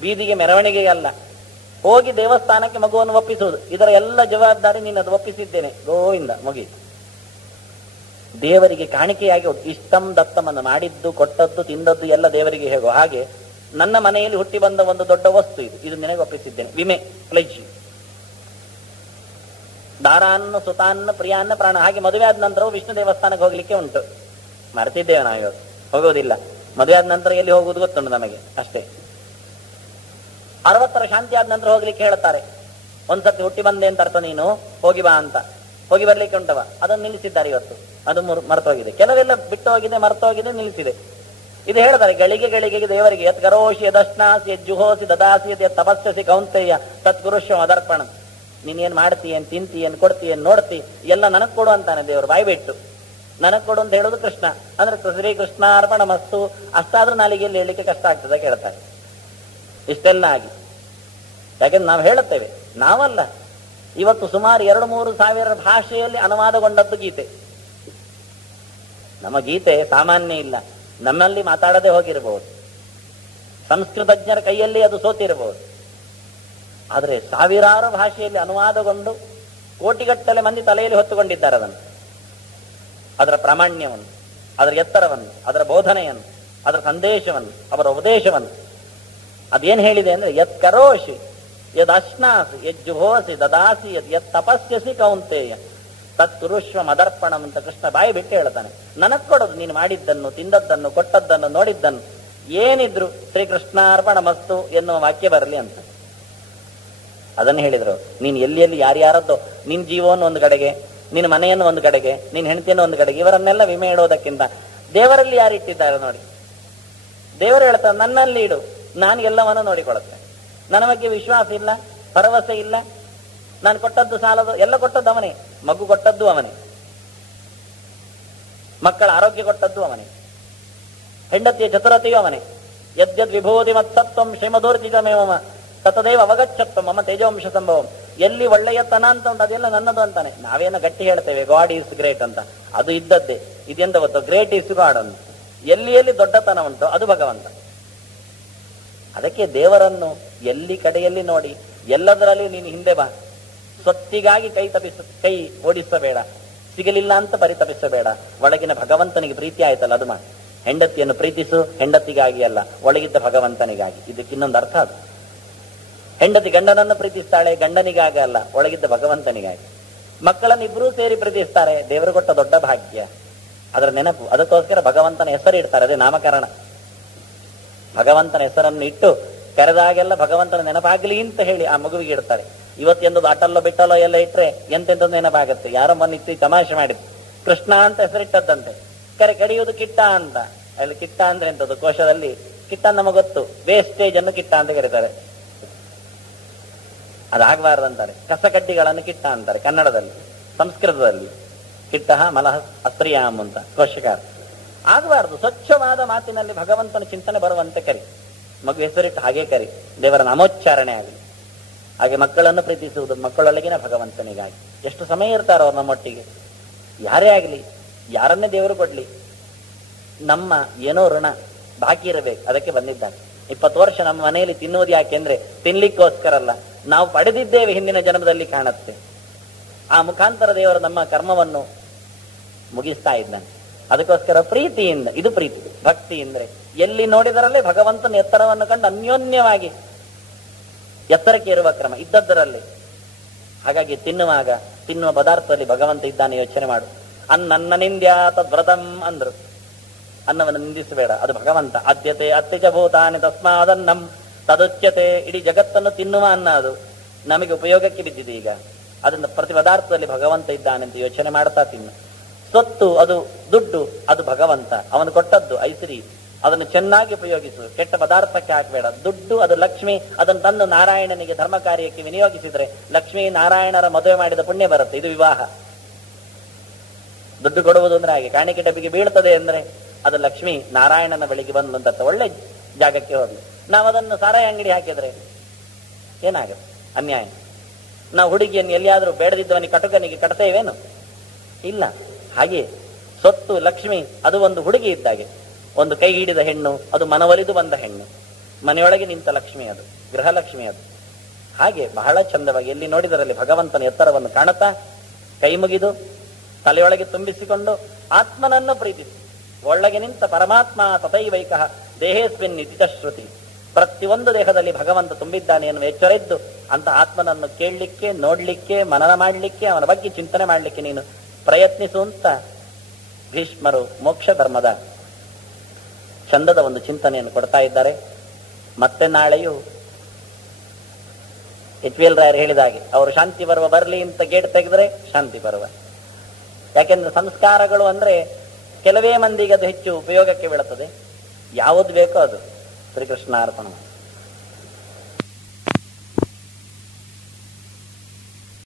ಬೀದಿಗೆ ಮೆರವಣಿಗೆಗೆ ಅಲ್ಲ, ಹೋಗಿ ದೇವಸ್ಥಾನಕ್ಕೆ ಮಗುವನ್ನು ಒಪ್ಪಿಸುವುದು. ಇದರ ಎಲ್ಲ ಜವಾಬ್ದಾರಿ ನೀನು ಅದು ಒಪ್ಪಿಸಿದ್ದೇನೆ, ಗೋವಿಂದ, ಮುಗೀತು. ದೇವರಿಗೆ ಕಾಣಿಕೆಯಾಗಿ ಇಷ್ಟಂ ದತ್ತಮನ್ನು ಮಾಡಿದ್ದು, ಕೊಟ್ಟದ್ದು, ತಿಂದದ್ದು ಎಲ್ಲ ದೇವರಿಗೆ ಹೇಗೋ ಹಾಗೆ ನನ್ನ ಮನೆಯಲ್ಲಿ ಹುಟ್ಟಿ ಬಂದ ಒಂದು ದೊಡ್ಡ ವಸ್ತು ಇದು ನಿನಗೆ ಒಪ್ಪಿಸಿದ್ದೇನೆ, ವಿಮೆ, ಪ್ಲೆಜ್. ದಾರಾನ್ನು ಸುತಾನ್ನ ಪ್ರಿಯಾನ್ನ ಪ್ರಾಣ. ಹಾಗೆ ಮದುವೆ ಆದ ನಂತರವೂ ವಿಷ್ಣು ದೇವಸ್ಥಾನಕ್ಕೆ ಹೋಗ್ಲಿಕ್ಕೆ ಉಂಟು. ಮರ್ತಿದ್ದೇವೆ ನಾವು, ಇವಾಗ ಹೋಗೋದಿಲ್ಲ. ಮದುವೆ ಆದ ನಂತರ ಎಲ್ಲಿ ಹೋಗುವುದು ಗೊತ್ತುಂಟು ನಮಗೆ ಅಷ್ಟೇ. 60ರ ಶಾಂತಿ ಆದ ನಂತರ ಹೋಗ್ಲಿಕ್ಕೆ ಹೇಳ್ತಾರೆ. ಒಂದ್ಸತಿ ಹುಟ್ಟಿ ಬಂದೆ ಅಂತ ಅರ್ಥ, ನೀನು ಹೋಗಿ ಬಾ ಅಂತ. ಹೋಗಿ ಬರ್ಲಿಕ್ಕೆ ಉಂಟವ, ಅದನ್ನು ನಿಲ್ಲಿಸಿದ್ದಾರೆ ಇವತ್ತು. ಅದು ಮರ್ತೋಗಿದೆ, ಕೆಲವೆಲ್ಲ ಬಿಟ್ಟು ಹೋಗಿದೆ, ಮರ್ತೋಗಿದೆ, ನಿಲ್ಲಿಸಿದೆ. ಇದು ಹೇಳ್ತಾರೆ ಗಳಿಗೆ ಗಳಿಗೆಗೆ ದೇವರಿಗೆ ಯತ್ ಕರೋಷಿ ಯದಶ್ನಾಸಿ ಯಜ್ಜುಹೋಸಿ ದದಾಸಿ ಯತ್ ತಪಸ್ಸಿ ಕೌಂತೆಯ ತತ್ಪುರುಷ ಅದರ್ಪಣ. ನೀನೇನ್ ಮಾಡ್ತೀಯನ್, ತಿಂತೀಯನ್, ಕೊಡ್ತೀಯನ್, ನೋಡ್ತಿ, ಎಲ್ಲ ನನಗ್ ಕೊಡು ಅಂತಾನೆ ದೇವರು. ಬಾಯಿ ಬಿಟ್ಟು ನನಗ್ ಕೊಡು ಅಂತ ಹೇಳೋದು ಕೃಷ್ಣ. ಅಂದ್ರೆ ಶ್ರೀ ಕೃಷ್ಣಾರ್ಪಣ ಮಸ್ತು. ಅಷ್ಟಾದ್ರೂ ನಾಲಿಗೆಯಲ್ಲಿ ಹೇಳಲಿಕ್ಕೆ ಕಷ್ಟ ಆಗ್ತದೆ ಕೇಳ್ತಾರೆ. ಇಷ್ಟೆಲ್ಲ ಆಗಿ ಯಾಕೆಂದ್ರೆ ನಾವು ಹೇಳುತ್ತೇವೆ, ನಾವಲ್ಲ. ಇವತ್ತು ಸುಮಾರು 2-3 ಸಾವಿರ ಭಾಷೆಯಲ್ಲಿ ಅನುವಾದಗೊಂಡದ್ದು ಗೀತೆ. ನಮ್ಮ ಗೀತೆ ಸಾಮಾನ್ಯ ಇಲ್ಲ, ನಮ್ಮಲ್ಲಿ ಮಾತಾಡದೆ ಹೋಗಿರಬಹುದು, ಸಂಸ್ಕೃತಜ್ಞರ ಕೈಯಲ್ಲಿ ಅದು ಸೋತಿರಬಹುದು. ಆದರೆ ಸಾವಿರಾರು ಭಾಷೆಯಲ್ಲಿ ಅನುವಾದಗೊಂಡು ಕೋಟಿಗಟ್ಟಲೆ ಮಂದಿ ತಲೆಯಲ್ಲಿ ಹೊತ್ತುಕೊಂಡಿದ್ದಾರೆ ಅದನ್ನು. ಅದರ ಪ್ರಾಮಾಣ್ಯವನ್ನು, ಅದರ ಎತ್ತರವನ್ನು, ಅದರ ಬೋಧನೆಯನ್ನು, ಅದರ ಸಂದೇಶವನ್ನು, ಅವರ ಉಪದೇಶವನ್ನು ಅದೇನು ಹೇಳಿದೆ ಅಂದ್ರೆ ಯತ್ ಕರೋಷಿ ಯದ್ ಅಶ್ನಾಸಿ ಯಜ್ಜುಹೋಸಿ ದದಾಸಿ ಯತ್ ತಪಸ್ಯಸಿ ಕೌಂತೆಯ ತತ್ಪುರುಷ್ವ ಮದರ್ಪಣಂ ಅಂತ ಕೃಷ್ಣ ಬಾಯಿ ಬಿಟ್ಟು ಹೇಳ್ತಾನೆ. ನನಗ್ ಕೊಡೋದು ನೀನು ಮಾಡಿದ್ದನ್ನು, ತಿಂದದ್ದನ್ನು, ಕೊಟ್ಟದ್ದನ್ನು, ನೋಡಿದ್ದನ್ನು ಏನಿದ್ರು ಶ್ರೀಕೃಷ್ಣಾರ್ಪಣ ಮಸ್ತು ಎನ್ನುವ ವಾಕ್ಯ ಬರಲಿ ಅಂತ ಅದನ್ನು ಹೇಳಿದ್ರು. ನೀನು ಎಲ್ಲಿ ಯಾರ್ಯಾರದ್ದು ನಿನ್ ಜೀವವನ್ನು ಒಂದು ಕಡೆಗೆ, ನಿನ್ನ ಮನೆಯನ್ನು ಒಂದು ಕಡೆಗೆ, ನಿನ್ನ ಹೆಂಡತಿಯನ್ನು ಒಂದು ಕಡೆಗೆ, ಇವರನ್ನೆಲ್ಲ ವಿಮೆ ಇಡೋದಕ್ಕಿಂತ ದೇವರಲ್ಲಿ ಯಾರು ಇಟ್ಟಿದ್ದಾರೆ ನೋಡಿ. ದೇವರು ಹೇಳ್ತಾರೆ ನನ್ನಲ್ಲಿ ಇಡು, ನಾನು ಎಲ್ಲವನ್ನೂ ನೋಡಿಕೊಳ್ಳುತ್ತೇನೆ. ನನ್ನ ಬಗ್ಗೆ ವಿಶ್ವಾಸ ಇಲ್ಲ, ಭರವಸೆ ಇಲ್ಲ. ನಾನು ಕೊಟ್ಟದ್ದು ಸಾಲದು, ಎಲ್ಲ ಕೊಟ್ಟದ್ದು ಅವನೇ. ಮಗು ಕೊಟ್ಟದ್ದು ಅವನೇ, ಮಕ್ಕಳ ಆರೋಗ್ಯ ಕೊಟ್ಟದ್ದು ಅವನೇ, ಹೆಂಡತಿಯ ಚತುರತೆಯೂ ಅವನೇ. ಯದ್ಯದ್ ವಿಭೂತಿ ಮತ್ಸತ್ವಂ ಶ್ರೀಮಧೂರ್ಜಿತಮೇವ ತತದೇವ ಅವಗಚ್ಚತ್ವ ಮಮ ತೇಜವಂಶ ಸಂಭವಂ. ಎಲ್ಲಿ ಒಳ್ಳೆಯತನ ಅಂತ ಉಂಟು ಅದೆಲ್ಲ ನನ್ನದು ಅಂತಾನೆ. ನಾವೇನೋ ಗಟ್ಟಿ ಹೇಳ್ತೇವೆ ಗಾಡ್ ಈಸ್ ಗ್ರೇಟ್ ಅಂತ, ಅದು ಇದ್ದದ್ದೇ. ಇದೆಂತ ಗೊತ್ತು, ಗ್ರೇಟ್ ಈಸ್ ಗಾಡ್ ಅಂತ. ಎಲ್ಲಿ ಎಲ್ಲಿ ದೊಡ್ಡತನ ಉಂಟು ಅದು ಭಗವಂತ. ಅದಕ್ಕೆ ದೇವರನ್ನು ಎಲ್ಲಿ ಕಡೆಯಲ್ಲಿ ನೋಡಿ ಎಲ್ಲದರಲ್ಲಿ ನೀನು ಹಿಂದೆ ಬಾ. ಸ್ವತ್ತಿಗಾಗಿ ಕೈ ಓಡಿಸಬೇಡ, ಸಿಗಲಿಲ್ಲ ಅಂತ ಪರಿತಪಿಸಬೇಡ. ಒಳಗಿನ ಭಗವಂತನಿಗೆ ಪ್ರೀತಿ ಆಯ್ತಲ್ಲ ಅದು ಮಾಡಿ. ಹೆಂಡತಿಯನ್ನು ಪ್ರೀತಿಸು, ಹೆಂಡತಿಗಾಗಿ ಅಲ್ಲ, ಒಳಗಿದ್ದ ಭಗವಂತನಿಗಾಗಿ. ಇದಕ್ಕಿನ್ನೊಂದು ಅರ್ಥ ಅದು. ಹೆಂಡತಿ ಗಂಡನನ್ನು ಪ್ರೀತಿಸ್ತಾಳೆ, ಗಂಡನಿಗಾಗಿ ಅಲ್ಲ, ಒಳಗಿದ್ದ ಭಗವಂತನಿಗಾಗಿ. ಮಕ್ಕಳನ್ನು ಇಬ್ಬರೂ ಸೇರಿ ಪ್ರೀತಿಸ್ತಾರೆ, ದೇವರು ಕೊಟ್ಟ ದೊಡ್ಡ ಭಾಗ್ಯ, ಅದರ ನೆನಪು. ಅದಕ್ಕೋಸ್ಕರ ಭಗವಂತನ ಹೆಸರು ಇಡ್ತಾರೆ, ಅದೇ ನಾಮಕರಣ. ಭಗವಂತನ ಹೆಸರನ್ನು ಇಟ್ಟು ಕರೆದಾಗೆಲ್ಲ ಭಗವಂತನ ನೆನಪಾಗಲಿ ಅಂತ ಹೇಳಿ ಆ ಮಗುವಿಗೆ ಇಡ್ತಾರೆ. ಇವತ್ತೆಂದು ಆಟಲ್ಲೋ ಬಿಟ್ಟಲ್ಲೋ ಎಲ್ಲ ಇಟ್ರೆ ಎಂತೆಂಥದ್ದು ನೆನಪಾಗುತ್ತೆ. ಯಾರೋ ಮನಿತ್ತು ತಮಾಷೆ ಮಾಡಿದ್ರು, ಕೃಷ್ಣ ಅಂತ ಹೆಸರಿಟ್ಟದ್ದಂತೆ, ಕಡಿಯುವುದು ಕಿಟ್ಟ ಅಂತ. ಅಲ್ಲಿ ಕಿಟ್ಟ ಅಂದ್ರೆ ಎಂತದ್ದು, ಕೋಶದಲ್ಲಿ ಕಿಟ್ಟ ನಮಗೆ ಗೊತ್ತು, ವೇಸ್ಟೇಜ್ ಅನ್ನು ಕಿಟ್ಟ ಅಂತ ಕರೀತಾರೆ. ಅದಾಗಬಾರ್ದಂತಾರೆ. ಕಸಕಡ್ಡಿಗಳನ್ನು ಕಿಟ್ಟ ಅಂತಾರೆ ಕನ್ನಡದಲ್ಲಿ. ಸಂಸ್ಕೃತದಲ್ಲಿ ಕಿಟ್ಟ ಮಲಹ ಅಸ್ತ್ರಿಯಾಮ್ ಅಂತ ಕೋಶಕಾರ. ಆಗಬಾರ್ದು. ಸ್ವಚ್ಛವಾದ ಮಾತಿನಲ್ಲಿ ಭಗವಂತನ ಚಿಂತನೆ ಬರುವಂತೆ ಕರಿ. ಮಗು ಹೆಸರಿಟ್ಟು ಹಾಗೆ ಕರಿ, ದೇವರ ನಾಮೋಚ್ಚಾರಣೆ ಆಗಲಿ. ಹಾಗೆ ಮಕ್ಕಳನ್ನು ಪ್ರೀತಿಸುವುದು ಮಕ್ಕಳೊಳಗಿನ ಭಗವಂತನಿಗಾಗಿ. ಎಷ್ಟು ಸಮಯ ಇರ್ತಾರೋ ಅವ್ರು ನಮ್ಮೊಟ್ಟಿಗೆ, ಯಾರೇ ಆಗಲಿ, ಯಾರನ್ನೇ ದೇವರು ಕೊಡ್ಲಿ, ನಮ್ಮ ಏನೋ ಋಣ ಬಾಕಿ ಇರಬೇಕು, ಅದಕ್ಕೆ ಬಂದಿದ್ದಾರೆ. 20 ವರ್ಷ ನಮ್ಮ ಮನೆಯಲ್ಲಿ ತಿನ್ನುವುದು ಯಾಕೆ ಅಂದ್ರೆ ತಿನ್ಲಿಕ್ಕೋಸ್ಕರ ಅಲ್ಲ, ನಾವು ಪಡೆದಿದ್ದೇವೆ ಹಿಂದಿನ ಜನ್ಮದಲ್ಲಿ ಕಾಣುತ್ತೆ. ಆ ಮುಖಾಂತರ ದೇವರು ನಮ್ಮ ಕರ್ಮವನ್ನು ಮುಗಿಸ್ತಾ ಇದ್ದಾನೆ. ಅದಕ್ಕೋಸ್ಕರ ಪ್ರೀತಿಯಿಂದ, ಇದು ಪ್ರೀತಿ. ಭಕ್ತಿ ಅಂದ್ರೆ ಎಲ್ಲಿ ನೋಡಿದರಲ್ಲೇ ಭಗವಂತನ ಎತ್ತರವನ್ನು ಕಂಡು ಅನ್ಯೋನ್ಯವಾಗಿ ಎತ್ತರಕ್ಕೆ ಇರುವ ಕ್ರಮ ಇದ್ದದ್ದರಲ್ಲಿ. ಹಾಗಾಗಿ ತಿನ್ನುವ ಪದಾರ್ಥದಲ್ಲಿ ಭಗವಂತ ಇದ್ದಾನೆ ಯೋಚನೆ ಮಾಡು. ಅನ್ನ ನಿಂದ್ಯಾ ತದ್ವ್ರತಂ ಅಂದ್ರು. ಅನ್ನವನ್ನು ನಿಂದಿಸಬೇಡ, ಅದು ಭಗವಂತ. ಆದ್ಯತೆ ಅತ್ಯಜ ಭೂತಾನಿ ತಸ್ಮಾದನ್ನಂ ತದುಚ್ಯತೆ. ಇಡೀ ಜಗತ್ತನ್ನು ತಿನ್ನುವ ಅನ್ನ ಅದು ನಮಗೆ ಉಪಯೋಗಕ್ಕೆ ಬಿದ್ದಿದೆ ಈಗ. ಅದನ್ನು ಪ್ರತಿ ಪದಾರ್ಥದಲ್ಲಿ ಭಗವಂತ ಇದ್ದಾನೆ ಅಂತ ಯೋಚನೆ ಮಾಡ್ತಾ ತಿನ್ನು. ಸ್ವತ್ತು ಅದು ದುಡ್ಡು, ಅದು ಭಗವಂತ ಅವನು ಕೊಟ್ಟದ್ದು ಐಸಿರಿ, ಅದನ್ನು ಚೆನ್ನಾಗಿ ಉಪಯೋಗಿಸು, ಕೆಟ್ಟ ಪದಾರ್ಥಕ್ಕೆ ಹಾಕಬೇಡ. ದುಡ್ಡು ಅದು ಲಕ್ಷ್ಮಿ, ಅದನ್ನು ತಂದು ನಾರಾಯಣನಿಗೆ ಧರ್ಮ ಕಾರ್ಯಕ್ಕೆ ವಿನಿಯೋಗಿಸಿದ್ರೆ ಲಕ್ಷ್ಮೀ ನಾರಾಯಣರ ಮದುವೆ ಮಾಡಿದ ಪುಣ್ಯ ಬರುತ್ತೆ. ಇದು ವಿವಾಹ. ದುಡ್ಡು ಕೊಡುವುದು ಅಂದ್ರೆ ಹಾಗೆ, ಕಾಣಿಕೆ ಡಬ್ಬಿಗೆ ಬೀಳ್ತದೆ ಅಂದ್ರೆ ಅದು ಲಕ್ಷ್ಮಿ ನಾರಾಯಣನ ಬಳಿಗೆ ಬಂದಂತ ಒಳ್ಳೆ ಜಾಗಕ್ಕೆ ಹೋಗ್ಲಿ. ನಾವು ಅದನ್ನು ಸಾರಾಯಿ ಅಂಗಡಿ ಹಾಕಿದ್ರೆ ಏನಾಗುತ್ತೆ? ಅನ್ಯಾಯ. ನಾವು ಹುಡುಗಿಯನ್ನು ಎಲ್ಲಿಯಾದ್ರೂ ಬೇಡದಿದ್ದವನಿಗೆ ಕಟುಕನಿಗೆ ಕಟ್ತೇವೇನು? ಇಲ್ಲ. ಹಾಗೆ ಸ್ವತ್ತು ಲಕ್ಷ್ಮಿ ಅದು ಒಂದು ಹುಡುಗಿ ಇದ್ದಾಗೆ, ಒಂದು ಕೈ ಹಿಡಿದ ಹೆಣ್ಣು, ಅದು ಮನವೊಲಿದು ಬಂದ ಹೆಣ್ಣು, ಮನೆಯೊಳಗೆ ನಿಂತ ಲಕ್ಷ್ಮಿ, ಅದು ಗೃಹಲಕ್ಷ್ಮಿ. ಅದು ಹಾಗೆ ಬಹಳ ಚಂದವಾಗಿ ಎಲ್ಲಿ ನೋಡಿದರಲ್ಲಿ ಭಗವಂತನ ಎತ್ತರವನ್ನು ಕಾಣುತ್ತಾ ಕೈ ಮುಗಿದು ತಲೆಯೊಳಗೆ ತುಂಬಿಸಿಕೊಂಡು ಆತ್ಮನನ್ನು ಪ್ರೀತಿಸಿ. ಒಳಗೆ ನಿಂತ ಪರಮಾತ್ಮ ತಥೈವೈಕಃ ದೇಹೇಸ್ಮಿನ್ ನಿತಿತಶ್ರುತಿ. ಪ್ರತಿಯೊಂದು ದೇಹದಲ್ಲಿ ಭಗವಂತ ತುಂಬಿದ್ದಾನೆ ಎನ್ನುವ ಎಚ್ಚರ ಇದ್ದು ಅಂತ ಆತ್ಮನನ್ನು ಕೇಳಲಿಕ್ಕೆ, ನೋಡ್ಲಿಕ್ಕೆ, ಮನನ ಮಾಡಲಿಕ್ಕೆ, ಅವನ ಬಗ್ಗೆ ಚಿಂತನೆ ಮಾಡಲಿಕ್ಕೆ ನೀನು ಪ್ರಯತ್ನಿಸುವಂತ ಭೀಷ್ಮರು ಮೋಕ್ಷ ಧರ್ಮದ ಚಂದದ ಒಂದು ಚಿಂತನೆಯನ್ನು ಕೊಡ್ತಾ ಇದ್ದಾರೆ. ಮತ್ತೆ ನಾಳೆಯೂ HVL ರಾಯರು ಹೇಳಿದ ಹಾಗೆ ಅವರು ಶಾಂತಿ ಪರ್ವ ಬರಲಿ ಅಂತ ಗೇಟ್ ತೆಗೆದ್ರೆ ಶಾಂತಿ ಪರ್ವ. ಯಾಕೆಂದ್ರೆ ಸಂಸ್ಕಾರಗಳು ಅಂದ್ರೆ ಕೆಲವೇ ಮಂದಿಗೆ ಅದು ಹೆಚ್ಚು ಉಪಯೋಗಕ್ಕೆ ಬೀಳುತ್ತದೆ. ಯಾವುದು ಬೇಕೋ ಅದು. ಶ್ರೀಕೃಷ್ಣ ಅರ್ಪಣ.